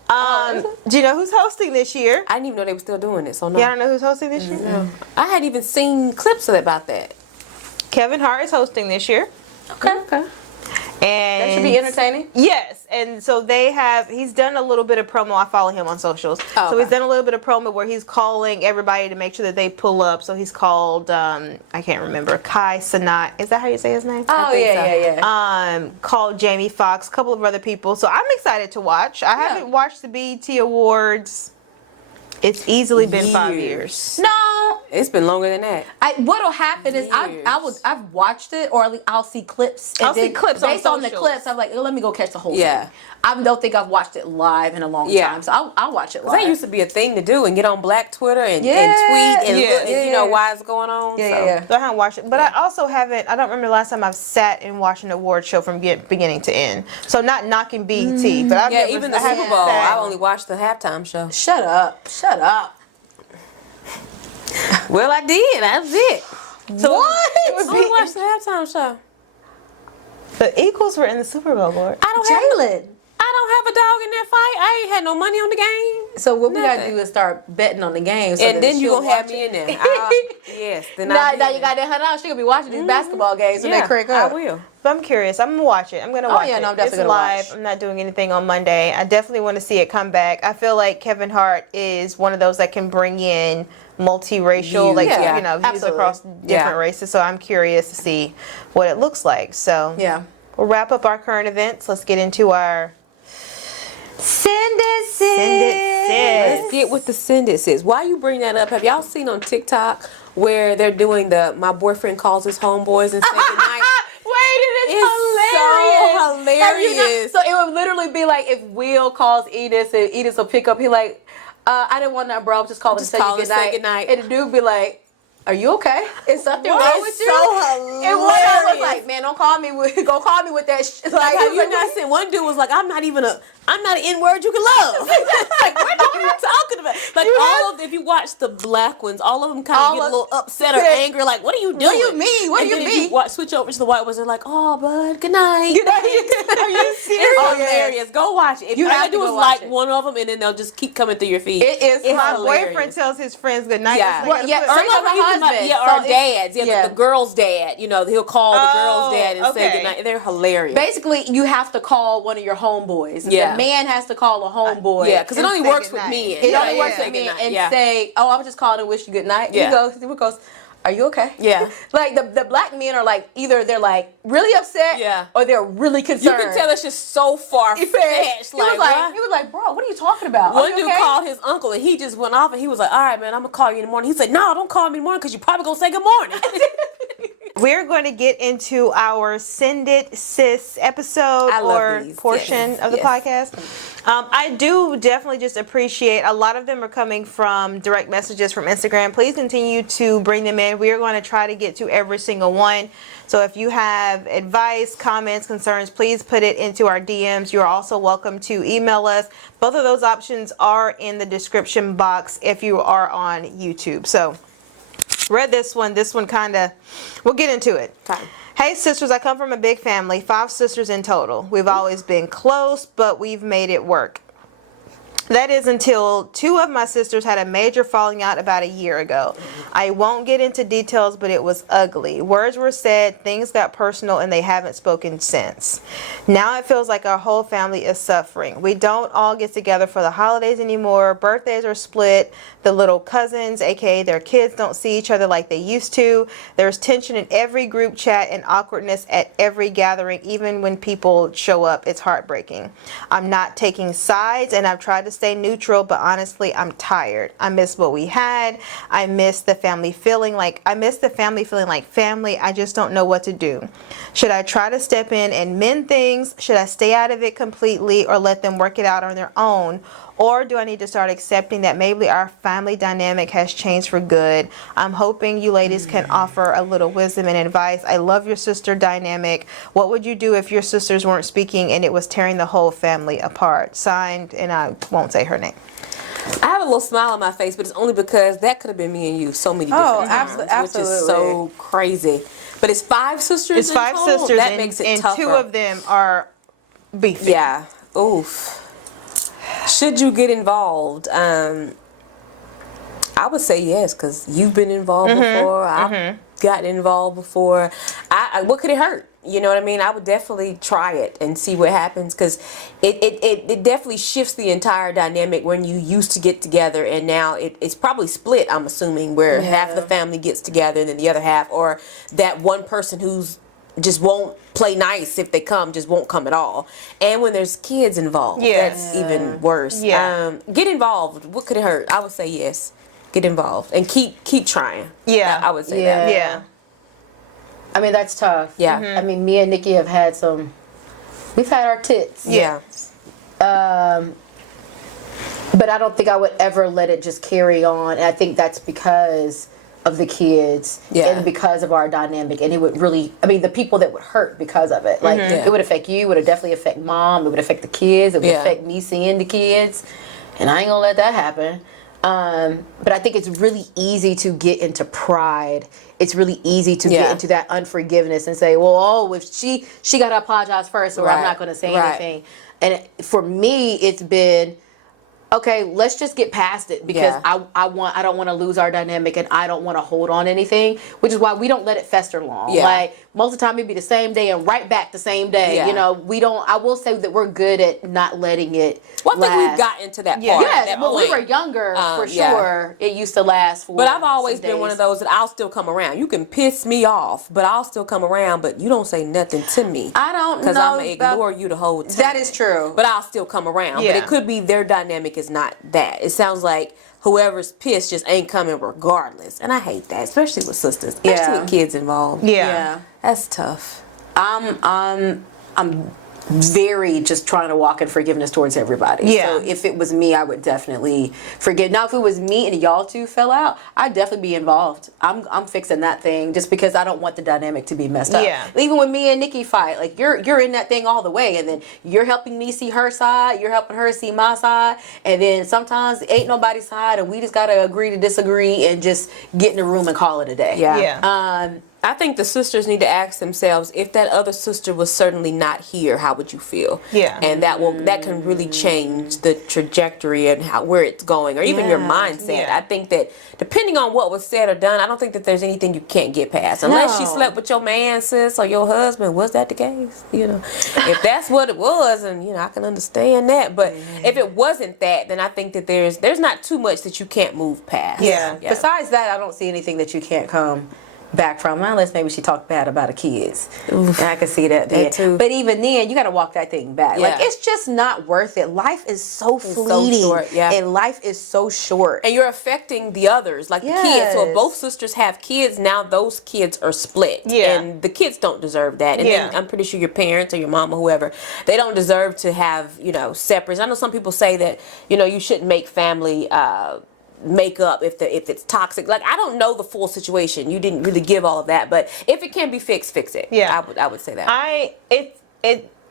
is Do you know who's hosting this year? I didn't even know they were still doing it. So no. Yeah, I don't know who's hosting this year. I hadn't even seen clips about that. Kevin Hart is hosting this year. Okay. And That should be entertaining. Yes, and so he's done a little bit of promo. I follow him on socials. Oh, So he's okay. done a little bit of promo where he's calling everybody to make sure that they pull up. So he's called, I can't remember, Kai Cenat. Is that how you say his name? Oh think so. yeah. Called Jamie Foxx, a couple of other people. So I'm excited to watch. I haven't watched the BET Awards. It's easily been 5 years. No, It's been longer than that. what'll happen is I've watched it, or at least I'll see clips. And I'll see then clips on based on the socials. clips. I'm like, let me go catch the whole Yeah. thing. I don't think I've watched it live in a long Yeah. time, so I'll watch it live. That used to be a thing to do and get on Black Twitter and tweet and Yeah. look, and you know why it's going on. Yeah. So I haven't watched it, but I also haven't. I don't remember the last time I've sat and watched an award show from beginning to end. So not knocking BET, but I've Yeah, never, even the I haven't Super Bowl. sat- I only watched the halftime show. Shut up. Shut up. Well, I did. That was it. So What? it would I only be- watched the halftime show. The Eagles were in the Super Bowl, Lord. I don't have. Jalen. I don't have a dog in that fight. I ain't had no money on the game. So what we gotta Nothing. do is start betting on the game. So And that then you she'll gonna have watch me it. in there. Yes. Then Now I'll be you in got there. that her She gonna be watching these basketball games when they crank up. I will. But I'm curious. I'm gonna watch it. I'm gonna watch yeah, it. no, I'm definitely it's gonna live. watch. I'm not doing anything on Monday. I definitely want to see it come back. I feel like Kevin Hart is one of those that can bring in multiracial, Views, like yeah, views absolutely. across different Yeah. races. So I'm curious to see what it looks like. So Yeah. we'll wrap up our current events. Let's get into our Send it, Send It, Sis. Let's get with the send it, sis. Why you bring that up? Have y'all seen on TikTok where they're doing my boyfriend calls his homeboys and say goodnight. Wait, it is so hilarious. Have you hilarious. So it would literally be like if Will calls Edith and Edith will pick up. He like, I didn't want nothing, bro. I'm just calling to say goodnight. And the dude be like, are you okay? Is something wrong with you? So hilarious. And one of them was like, man, don't call me with that shit. Like, have you not seen? One dude was like, I'm not an N-word you can love. Like, what are you talking about? Like, if you watch the black ones, all of them kind of get a little upset or angry. Like, what are you doing? What do you mean? What do you mean? If you switch over to the white ones, they're like, oh, bud, good night. Good night. Are you serious? It's hilarious. Go watch it. If You all have you do to is go watch like it. one of them, and then they'll just keep coming through your feed. It's My hilarious. boyfriend tells his friends good night. Yeah. Well, yeah, Some some of them are use them husbands. or So dads. Yeah, yeah. the girl's dad. You know, he'll call the girl's dad and say okay. goodnight. They're hilarious. Basically, you have to call one of your homeboys. Yeah. The man has to call a homeboy. Yeah, because it And only say works with goodnight. men. It only Yeah, works yeah. with me Goodnight, and yeah. say, oh, I was just calling to wish you good night. Yeah. He goes, are you okay? Yeah. Like the black men are like, either they're like really upset Yeah. or they're really You concerned. can tell it's just so far He fetched. was like, bro, what are you talking about? Are One you dude okay? called his uncle and he just went off and he was like, all right, man, I'm going to call you in the morning. He said, no, don't call me in the morning because you're probably going to say good morning. We're going to get into our Send It Sis episode I love or these. portion Yes. of the Yes. podcast. I do definitely just appreciate, a lot of them are coming from direct messages from Instagram. Please continue to bring them in. We are going to try to get to every single one. So if you have advice, comments, concerns, please put it into our DMs. You are also welcome to email us. Both of those options are in the description box if you are on YouTube. So read this one kind of, we'll get into it. Okay. Hey sisters, I come from a big family, 5 sisters in total. We've always been close, but we've made it work. That is until 2 of my sisters had a major falling out about a year ago. I won't get into details, but it was ugly. Words were said, things got personal, and they haven't spoken since. Now it feels like our whole family is suffering. We don't all get together for the holidays anymore. Birthdays are split. The little cousins, aka their kids, don't see each other like they used to. There's tension in every group chat and awkwardness at every gathering, even when people show up. It's heartbreaking. I'm not taking sides, and I've tried to stay neutral, but honestly, I'm tired. I miss what we had. I miss the family feeling like family. I just don't know what to do. Should I try to step in and mend things? Should I stay out of it completely or let them work it out on their own? Or do I need to start accepting that maybe our family dynamic has changed for good? I'm hoping you ladies can offer a little wisdom and advice. I love your sister dynamic. What would you do if your sisters weren't speaking and it was tearing the whole family apart? Signed, and I won't say her name. I have a little smile on my face, but it's only because that could have been me and you so many different times, which is so crazy. But it's 5 sisters. It's 5 total? sisters, That and, makes it and tougher. 2 of them are beefy. Yeah. Oof. Should you get involved? I would say yes, because you've been involved before. I've gotten involved before. What could it hurt? You know what I mean? I would definitely try it and see what happens, because it definitely shifts the entire dynamic when you used to get together and now it's probably split, I'm assuming, where half the family gets together and then the other half, or that one person who's just won't play nice if they come, just won't come at all. And when there's kids involved, that's even worse. Yeah. Get involved. What could it hurt? I would say yes. Get involved and keep trying. Yeah. I would say that. Yeah. I mean, that's tough. Yeah. I mean, me and Nikki have had we've had our tits. Yeah. But I don't think I would ever let it just carry on. And I think that's because of the kids and because of our dynamic. And it would really, I mean, the people that would hurt because of it. Like, it would affect you. It would definitely affect mom. It would affect the kids. It would affect me seeing the kids. And I ain't gonna let that happen. But I think it's really easy to get into pride. It's really easy to get into that unforgiveness and say, well, if she got to apologize first, or I'm not going to say anything. And for me, it's been, okay, let's just get past it, because I don't want to lose our dynamic, and I don't want to hold on to anything, which is why we don't let it fester long. Like, most of the time it'd be the same day and right back the same day. You know, I will say that we're good at not letting it Well, I think last. we've gotten to that part. Yes, when we were younger, for sure, it used to last for But I've always some been one of days. those that I'll still come around. You can piss me off, but I'll still come around, but you don't say nothing to me. I don't know. Because I'm going to ignore you the whole time. That is true. But I'll still come around. Yeah. But it could be their dynamic is not that. It sounds like whoever's pissed just ain't coming regardless. And I hate that, especially with sisters, especially with kids involved. Yeah. That's tough. I'm very just trying to walk in forgiveness towards everybody. Yeah. So if it was me, I would definitely forgive. Now, if it was me and y'all two fell out, I'd definitely be involved. I'm fixing that thing just because I don't want the dynamic to be messed up. Yeah. Even when me and Nikki fight, like you're in that thing all the way, and then you're helping me see her side, you're helping her see my side, and then sometimes ain't nobody's side, and we just gotta agree to disagree and just get in the room and call it a day. Yeah. I think the sisters need to ask themselves, if that other sister was certainly not here, how would you feel? Yeah. And that can really change the trajectory and where it's going, or even your mindset. Yeah. I think that depending on what was said or done, I don't think that there's anything you can't get past. Unless she No. slept with your man, sis, or your husband. Was that the case? If that's what it was, and I can understand that. But if it wasn't that, then I think that there's not too much that you can't move past. Yeah. Besides that, I don't see anything that you can't come back from, unless maybe she talked bad about her kids. And I can see that then. too. But even then, you got to walk that thing back. Like, Yeah. it's just not worth it. Life is so fleeting. short, yeah. And life is so short. And you're affecting the others, like the kids. So if both sisters have kids, now those kids are split. Yeah. And the kids don't deserve that. And then I'm pretty sure your parents or your mom or whoever, they don't deserve to have, separate. I know some people say that, you shouldn't make family make up if it's toxic. Like, I don't know the full situation. You didn't really give all of that, but if it can be fixed, fix it. Yeah. I would say that.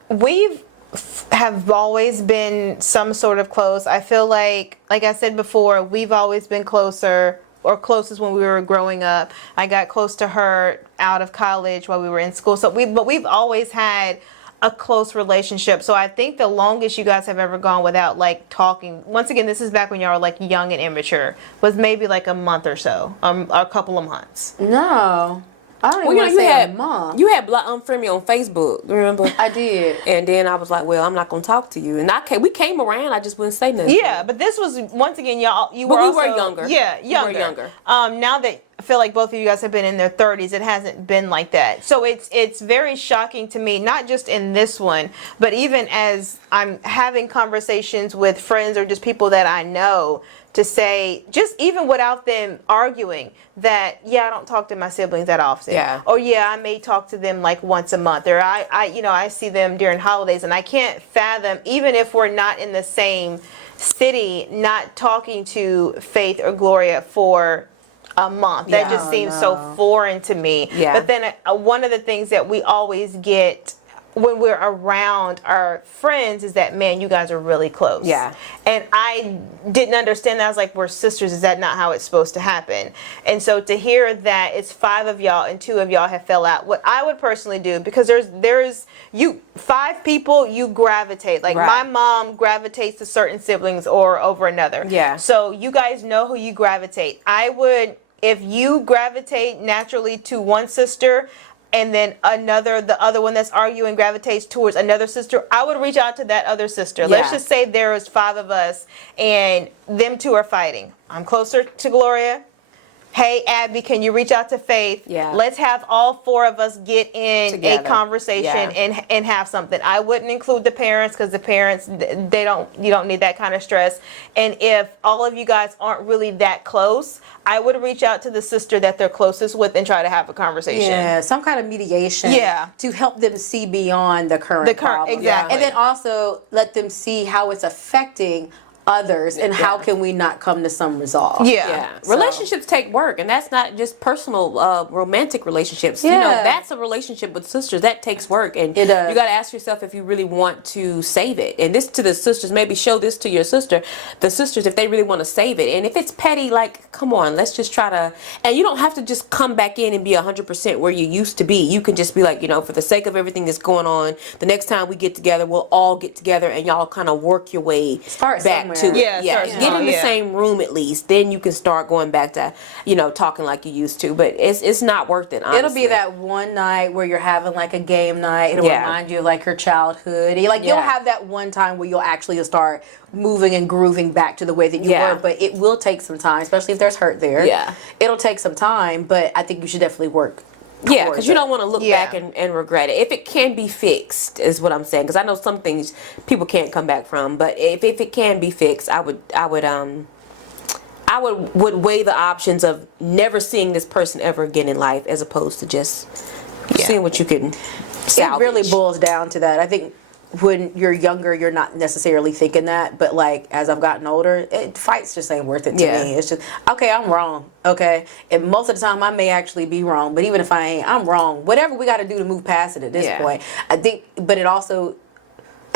We've have always been some sort of close. I feel like I said before, we've always been closer, or closest when we were growing up. I got close to her out of college while we were in school. So we've always had a close relationship. So I think the longest you guys have ever gone without talking, once again, this is back when y'all were young and immature, was maybe a month or so, or a couple of months. No. I don't even want to say a mom. You had unfriend me on Facebook, remember? I did. And then I was like, well, I'm not going to talk to you. And we came around, I just wouldn't say nothing. Yeah, but this was, once again, we were younger. Yeah, younger. We were younger. Now that I feel like both of you guys have been in their 30s, it hasn't been like that. So it's very shocking to me, not just in this one, but even as I'm having conversations with friends or just people that I know, to say, just even without them arguing, that I don't talk to my siblings that often. Yeah. Or I may talk to them once a month, or I see them during holidays, and I can't fathom, even if we're not in the same city, not talking to Faith or Gloria for a month. That just seems so foreign to me. Yeah. But then one of the things that we always get when we're around our friends is that, man, you guys are really close. Yeah. And I didn't understand that. I was like, we're sisters. Is that not how it's supposed to happen? And so to hear that it's 5 of y'all and 2 of y'all have fell out, what I would personally do, because there's 5 people you gravitate. Like, Right. my mom gravitates to certain siblings or over another. Yeah. So you guys know who you gravitate. I would, if you gravitate naturally to one sister, and then the other one that's arguing gravitates towards another sister, I would reach out to that other sister. Let's just say there is 5 of us and them 2 are fighting. I'm closer to Gloria. Hey, Abby, can you reach out to Faith? Yeah. Let's have all 4 of us get in Together. a conversation and have something. I wouldn't include the parents, because the parents, you don't need that kind of stress. And if all of you guys aren't really that close, I would reach out to the sister that they're closest with and try to have a conversation. Yeah, some kind of mediation. Yeah. To help them see beyond the current problem. exactly. And then also let them see how it's affecting others, and how can we not come to some resolve. Yeah. So- Relationships take work, and that's not just personal romantic relationships. Yeah. That's a relationship with sisters. That takes work, and It does. you got to ask yourself if you really want to save it. And this to the sisters, maybe show this to your sister, the sisters, if they really want to save it. And if it's petty, come on, let's just try to, and you don't have to just come back in and be 100% where you used to be. You can just be like, for the sake of everything that's going on, the next time we get together, we'll all get together and y'all kind of work your way Start back somewhere. to it. Yeah, start Get in small, the yeah. same room at least. Then you can start going back to, talking like you used to. But it's not worth it, honestly. It'll be that one night where you're having a game night. It'll Yeah. remind you of your childhood. You'll have that one time where you'll actually start moving and grooving back to the way that you Yeah. were. But it will take some time, especially if there's hurt there. Yeah. It'll take some time, but I think you should definitely work. Yeah, towards because you it. don't want to look Yeah. back and regret it. If it can be fixed, is what I'm saying. Because I know some things people can't come back from. But if it can be fixed, I would I would weigh the options of never seeing this person ever again in life, as opposed to just seeing what you can salvage. It really boils down to that. I think when you're younger, you're not necessarily thinking that, but like as I've gotten older, fights just ain't worth it to me. It's just, okay, I'm wrong, okay? And most of the time I may actually be wrong, but even if I ain't, I'm wrong. Whatever we got to do to move past it at this point. I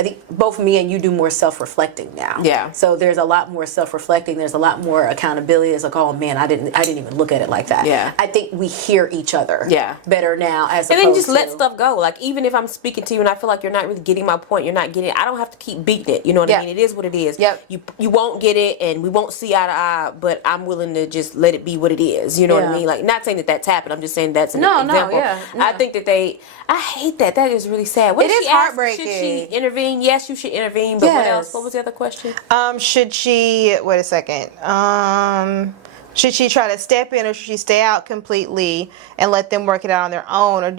think both me and you do more self-reflecting now. Yeah. So there's a lot more self-reflecting. There's a lot more accountability. It's like, oh man, I didn't even look at it like that. Yeah. I think we hear each other. Better now, as and opposed then just to, let stuff go. Like even if I'm speaking to you and I feel like you're not really getting my point, you're not getting it, I don't have to keep beating it. You know what I mean? It is what it is. You won't get it, and we won't see eye to eye. But I'm willing to just let it be what it is. You know what I mean? Like not saying that that's happened. I'm just saying that's an example. I think that I hate that. That is really sad. What it is heartbreaking. Should she intervene? Yes, you should intervene. But what else? What was the other question? Should she? Wait a second. Should she try to step in, or should she stay out completely and let them work it out on their own, or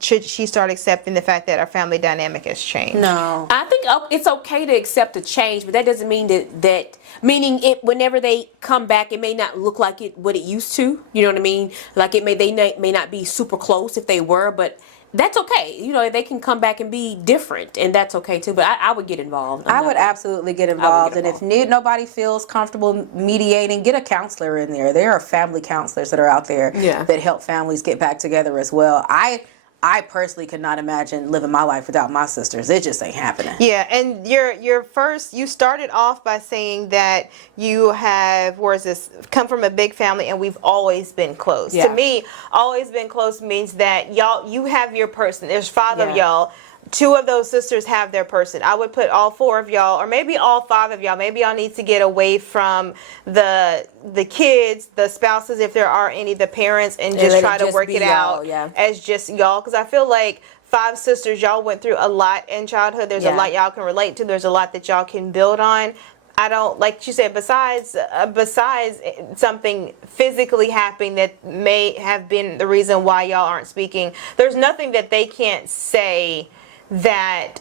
should she start accepting the fact that our family dynamic has changed? No, I think it's okay to accept a change, but that doesn't mean that meaning it whenever they come back, it may not look like what it used to. You know what I mean? Like they may not be super close if they were, but that's okay. You know, they can come back and be different, and that's okay too. But I would get involved. I would absolutely get involved. And if nobody feels comfortable mediating, get a counselor in there. There are family counselors that are out there that help families get back together as well. I personally could not imagine living my life without my sisters. It just ain't happening. Yeah, and you started off by saying that you have, come from a big family and we've always been close. To me, always been close means that you have your person. There's 5 of y'all. 2 of those sisters have their person. I would put all 4 of y'all, or maybe all 5 of y'all. Maybe y'all need to get away from the kids, the spouses, if there are any, the parents, and just try to work it out as just y'all. Because I feel like 5 sisters, y'all went through a lot in childhood. There's a lot y'all can relate to. There's a lot that y'all can build on. I don't, like she said, besides something physically happening that may have been the reason why y'all aren't speaking, there's nothing that they can't say that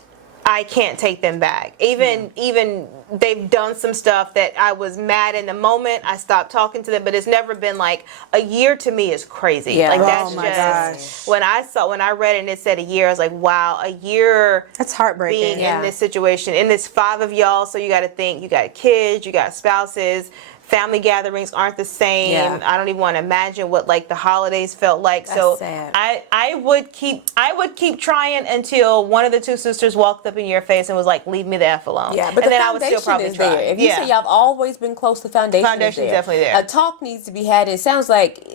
I can't take them back. Even they've done some stuff that I was mad in the moment. I stopped talking to them, but it's never been like a year. To me is crazy. Yeah. Like that's just when I read it and it said a year, I was like, wow, a year. That's heartbreaking. Being in this situation, and there's 5 of y'all, so you got to think, you got kids, you got spouses. Family gatherings aren't the same. I don't even want to imagine what like the holidays felt like. That's sad. I would keep trying until one of the 2 sisters walked up in your face and was like, "Leave me the F alone." Yeah, but and the then I would still probably try. There. If you say y'all have always been close, the foundation is definitely there. A talk needs to be had. It sounds like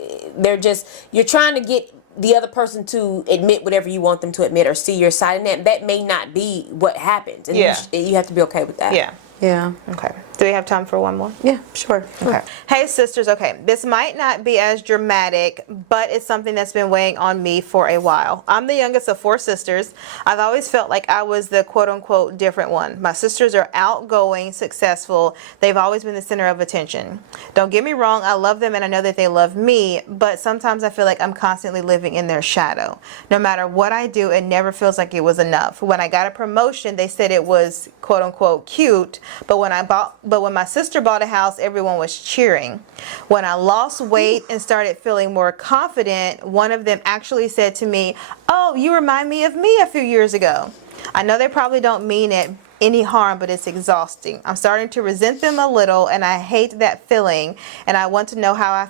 you're trying to get the other person to admit whatever you want them to admit or see your side, and that may not be what happens. And you have to be okay with that. Yeah. Okay. Do we have time for one more? Yeah, sure. Okay. Hey, sisters. Okay. This might not be as dramatic, but it's something that's been weighing on me for a while. I'm the youngest of 4 sisters. I've always felt like I was the quote unquote different one. My sisters are outgoing, successful. They've always been the center of attention. Don't get me wrong. I love them and I know that they love me, but sometimes I feel like I'm constantly living in their shadow. No matter what I do, it never feels like it was enough. When I got a promotion, they said it was quote unquote cute, but when my sister bought a house, everyone was cheering. When I lost weight and started feeling more confident, one of them actually said to me, "Oh, you remind me of me a few years ago." I know they probably don't mean it any harm, but it's exhausting. I'm starting to resent them a little, and I hate that feeling, and I want to know how I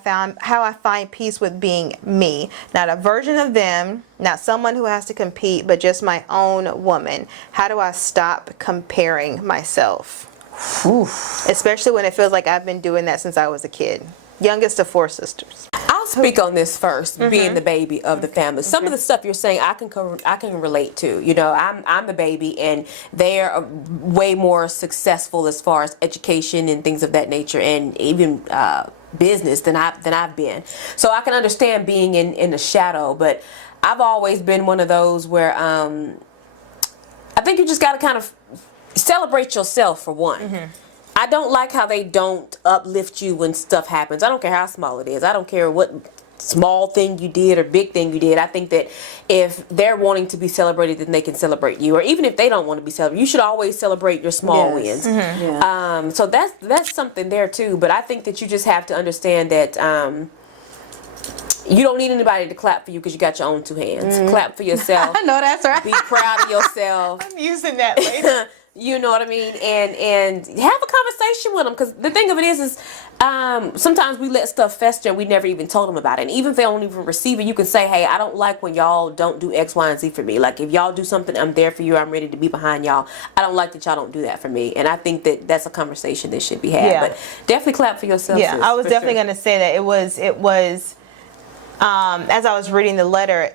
find peace with being me. Not a version of them, not someone who has to compete, but just my own woman. How do I stop comparing myself? Especially when it feels like I've been doing that since I was a kid. Youngest of 4 sisters. I'll speak on this first, being the baby of the family. Some of the stuff you're saying, I can relate to. You know, I'm the baby, and they're way more successful as far as education and things of that nature, and even business than I've been. So I can understand being in the shadow, but I've always been one of those where I think you just got to kind of celebrate yourself for one. I don't like how they don't uplift you when stuff happens. I don't care how small it is. I don't care what small thing you did or big thing you did. I think that if they're wanting to be celebrated, then they can celebrate you. Or even if they don't want to be celebrated, you should always celebrate your small wins. So that's something there too. But I think that you just have to understand that you don't need anybody to clap for you because you got your own two hands. Clap for yourself. I know that's right. Be proud of yourself. I'm using that later. You know what I mean? And have a conversation with them, because the thing of it is sometimes we let stuff fester and we never even told them about it. And even if they don't even receive it, you can say, hey, I don't like when y'all don't do X, Y, and Z for me. Like, if y'all do something, I'm there for you. I'm ready to be behind y'all. I don't like that y'all don't do that for me. And I think that that's a conversation that should be had. Yeah. But definitely clap for yourself. Yeah, sis, I was for definitely sure. going to say that it was as I was reading the letter,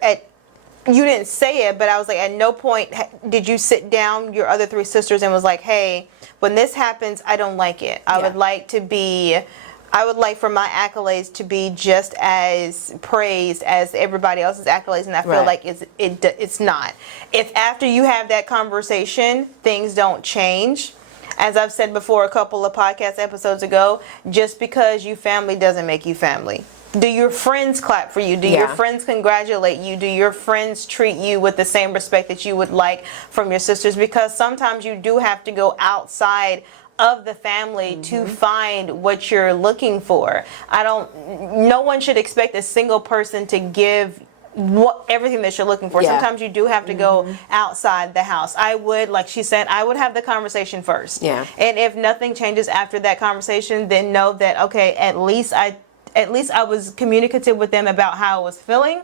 you didn't say it, but I was like, at no point did you sit down your other three sisters and was like, hey, when this happens, I don't like it. I would like for my accolades to be just as praised as everybody else's accolades, and I feel like it's not. If after you have that conversation, things don't change, as I've said before a couple of podcast episodes ago, just because you family doesn't make you family. Do your friends clap for you? Do your friends congratulate you? Do your friends treat you with the same respect that you would like from your sisters? Because sometimes you do have to go outside of the family to find what you're looking for. No one should expect a single person to give everything that you're looking for. Sometimes you do have to go outside the house. I would, like she said, I would have the conversation first. And if nothing changes after that conversation, then know that, okay, at least I was communicative with them about how I was feeling.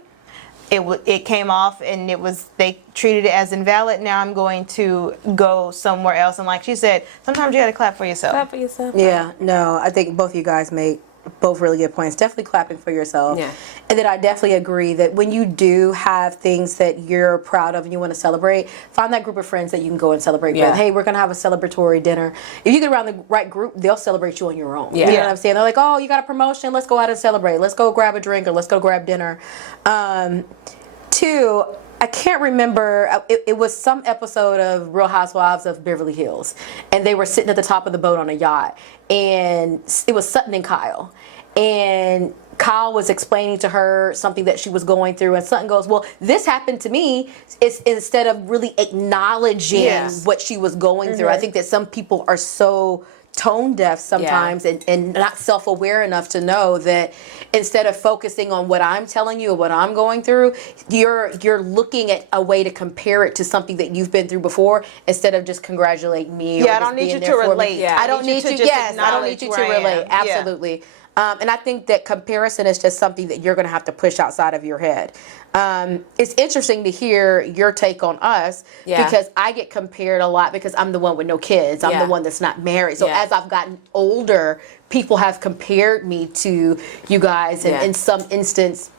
It came off, and they treated it as invalid. Now I'm going to go somewhere else. And like she said, sometimes you got to clap for yourself. Clap for yourself. Yeah, no, I think both of you guys make both really good points. Definitely clapping for yourself. Yeah. And then I definitely agree that when you do have things that you're proud of and you want to celebrate, find that group of friends that you can go and celebrate with. Hey, we're going to have a celebratory dinner. If you get around the right group, they'll celebrate you on your own. You know what I'm saying? They're like, oh, you got a promotion? Let's go out and celebrate. Let's go grab a drink, or let's go grab dinner. Two, I can't remember, it was some episode of Real Housewives of Beverly Hills, and they were sitting at the top of the boat on a yacht, and it was Sutton and Kyle, and Kyle was explaining to her something that she was going through, and Sutton goes, well, this happened to me. It's instead of really acknowledging what she was going through. I think that some people are so tone deaf sometimes and not self-aware enough to know that instead of focusing on what I'm telling you or what I'm going through, you're looking at a way to compare it to something that you've been through before, instead of just congratulating me. I don't need you to relate. I don't need you to relate. Absolutely. And I think that comparison is just something that you're going to have to push outside of your head. It's interesting to hear your take on us, because I get compared a lot because I'm the one with no kids. I'm the one that's not married. So as I've gotten older, people have compared me to you guys. And in some instance,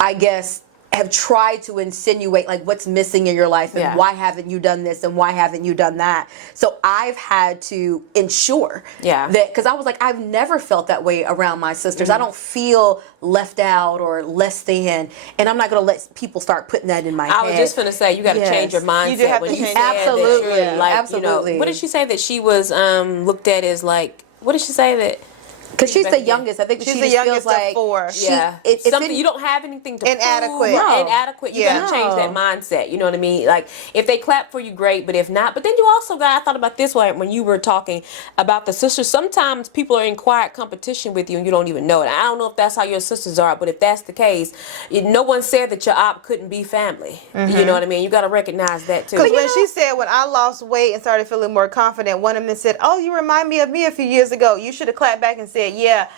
I guess, have tried to insinuate like what's missing in your life and why haven't you done this and why haven't you done that. So I've had to ensure that, because I was like, I've never felt that way around my sisters. I don't feel left out or less than, and I'm not going to let people start putting that in my head. I was just going to say, you got to change your mindset. You do have when to you change said Absolutely. that you're, like, Absolutely. You know, what did she say that she was looked at as, like, what did she say that? Because she's the youngest. I think she's she the just youngest feels like of four. Something you don't have anything to inadequate. prove. No. Inadequate. You got to change that mindset. You know what I mean? Like, if they clap for you, great. But if not, but then you also got. I thought about this one when you were talking about the sisters. Sometimes people are in quiet competition with you and you don't even know it. I don't know if that's how your sisters are, but if that's the case, no one said that your op couldn't be family. You know what I mean? You got to recognize that too. Because when she said, when I lost weight and started feeling more confident, one of them said, oh, you remind me of me a few years ago. You should have clapped back and said, yeah,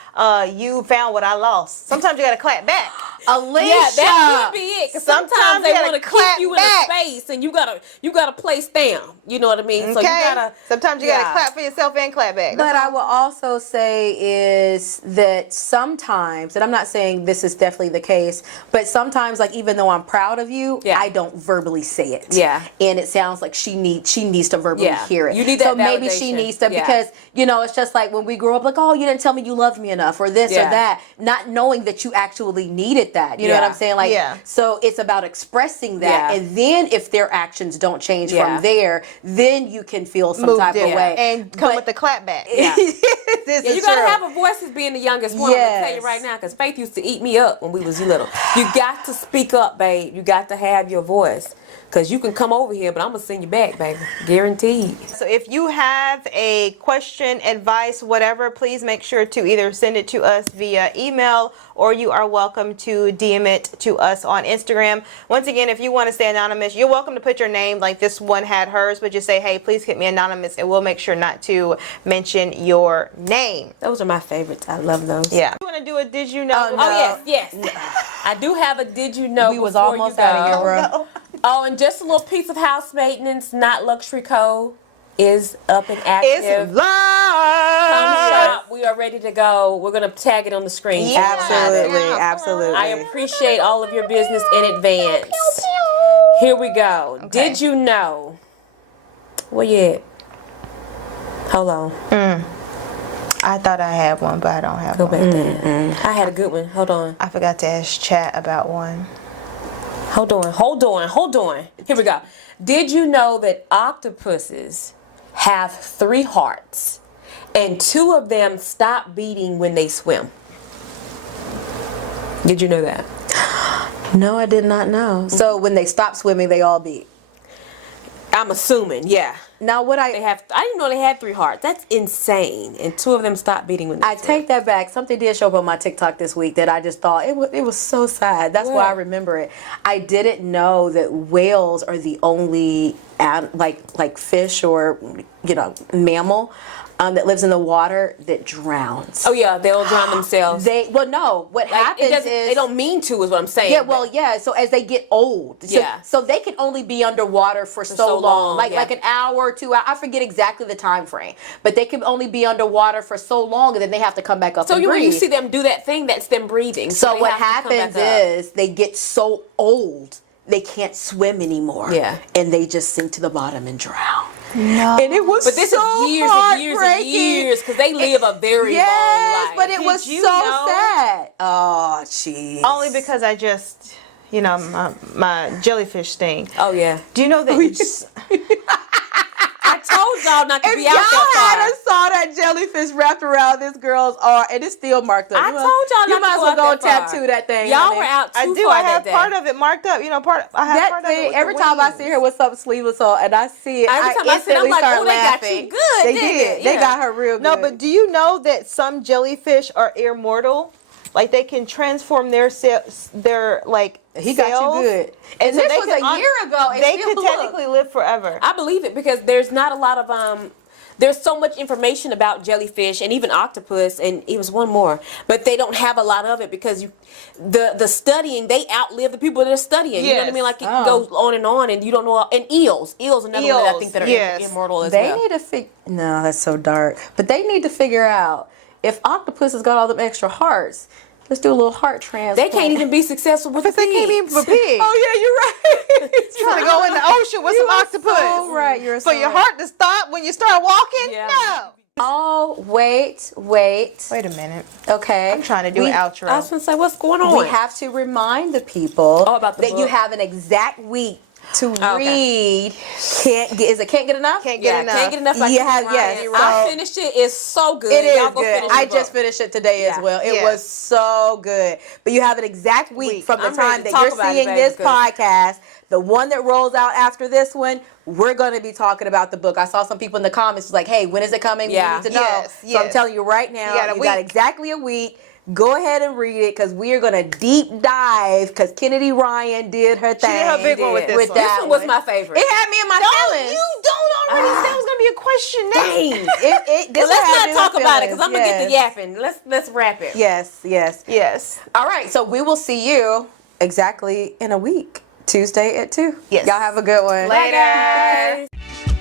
you found what I lost. Sometimes you got to clap back. Alicia. Yeah, that could be it. 'Cause sometimes they want to clap keep you back. in a space, and you gotta place them. You know what I mean? So you gotta. Sometimes you gotta clap for yourself and clap back. But I will also say is that sometimes, and I'm not saying this is definitely the case, but sometimes, like, even though I'm proud of you, I don't verbally say it. Yeah. And it sounds like she needs to verbally hear it. You need that So maybe she validation. needs to, because, you know, it's just like when we grew up, like, oh, you didn't tell me you loved me enough, or this or that, not knowing that you actually needed that. You know what Yeah. I'm saying? Like, Yeah. so it's about expressing that. Yeah. And then if their actions don't change Yeah. from there, then you can feel some Move type of different. way. And come But- with the clap back. Yeah. This Yeah, is you gotta true. have a voice as being the youngest one. I'm gonna tell you Yes. right now, because Faith used to eat me up when we was little. You got to speak up, babe. You got to have your voice. Because you can come over here, but I'm going to send you back, baby. Guaranteed. So if you have a question, advice, whatever, please make sure to either send it to us via email or you are welcome to DM it to us on Instagram. Once again, if you want to stay anonymous, you're welcome to put your name like this one had hers, but just say, hey, please keep me anonymous, and we'll make sure not to mention your name. Those are my favorites. I love those. Yeah. You want to do a Did You Know? Oh, Oh, yes. I do have a Did You Know We was before almost you out of go. here, bro. Oh, and just a little piece of house maintenance, Not Luxury Co. is up and active. It's Come live. shop. We are ready to go. We're going to tag it on the screen. Yeah. Absolutely, Yeah. absolutely. I appreciate all of your business in advance. Here we go. Okay. Did you know? Where you at? Hold on. I thought I had one, but I don't have Go one. back there. I had a good one. Hold on. I forgot to ask chat about one. Hold on. Here we go. Did you know that octopuses have 3 hearts and 2 of them stop beating when they swim? Did you know that? No, I did not know. So when they stop swimming, they all beat. I'm assuming, yeah. Now what I didn't know they had 3 hearts. That's insane. And 2 of them stop beating when they I swim. take that back. Something did show up on my TikTok this week that I just thought it was so sad. That's why I What? remember it. I didn't know that whales are the only like fish or mammal that lives in the water that drowns. Oh yeah, they'll drown themselves. What happens is they don't mean to, is what I'm saying. Yeah, well, yeah. So as they get old, Yeah. so they can only be underwater for so so long, long, like yeah. an hour or 2 hours. I forget exactly the time frame, but they can only be underwater for so long, and then they have to come back up. So and when you breathe. see them do that thing, that's them breathing. So they what have to come happens back up. is they get so old they can't swim anymore. Yeah. and they just sink to the bottom and drown. No. And it was But this so is years and years and heartbreaking. years because they live a very Yes, long life. but it was you so know- sad. Oh, jeez. Only because I just, my jellyfish sting. Oh yeah. Do you know that? I told y'all not to If be y'all out that had saw that jellyfish wrapped around this girl's arm, and it's still marked up. I told y'all you not might to as well go go out that tattoo far. that thing. Y'all honey. were out too I do. far I have that part day. of it marked up. I have That part of it thing, with every the time I wings. see her with something sleeveless on, and I see it, Every time I see it, I'm instantly like, start oh, they got laughing. you good, They didn't did. it? They Yeah. got her real good. No, but do you know that some jellyfish are immortal? Like they can transform their he got cells, you good. and And so this they was can a year ago. and They still could look. technically live forever. I believe it because there's not a lot of there's so much information about jellyfish and even octopus, and it was one more, but they don't have a lot of it because the studying, they outlive the people that are studying. You know what I Yes. mean? Like it Oh. goes on, and you don't know. And eels another one that I think that are yes. immortal as They well. need to figure. No, that's so dark. But they need to figure out if octopus has got all them extra hearts. Let's do a little heart transplant. They can't even be successful with the They can't even pigs. for pigs. Oh yeah, you're right. Trying to go in the ocean with You some are octopus. so right. You're For so your right. heart to stop when you start walking? Yeah. No. Oh, wait. Wait a minute. Okay. I'm trying to do an outro. I was gonna say, what's going on? We have to remind the people Oh, about the that you book. have an exact week to Okay. read. Can't get enough? Can't get enough. Can't get enough. By You Chrisley have- yes, Ryan. so- I finished it. It's so good. It is Y'all go good. finish I the just book. finished it today as Yeah. well. It Yeah. was so good. But you have an exact week from the I'm ready time to that talk you're about it, seeing baby, this because- podcast. The one that rolls out after this one, we're going to be talking about the book. I saw some people in the comments like, hey, when is it coming? Yeah. We need to know. Yes, So I'm yes. telling you right now, You got a you got week. exactly a week. Go ahead and read it because we are going to deep dive because Kennedy Ryan did her thing. She did her big one with this one. This that one was my favorite. It had me in my feelings. don't already. That was gonna be a question. Dang. Well, let's not talk about it because I'm gonna get the yapping. Let's wrap it. Yes. Yes. All right, so we will see you exactly in a week, Tuesday at 2. Yes. Y'all have a good one. Later. Bye, guys.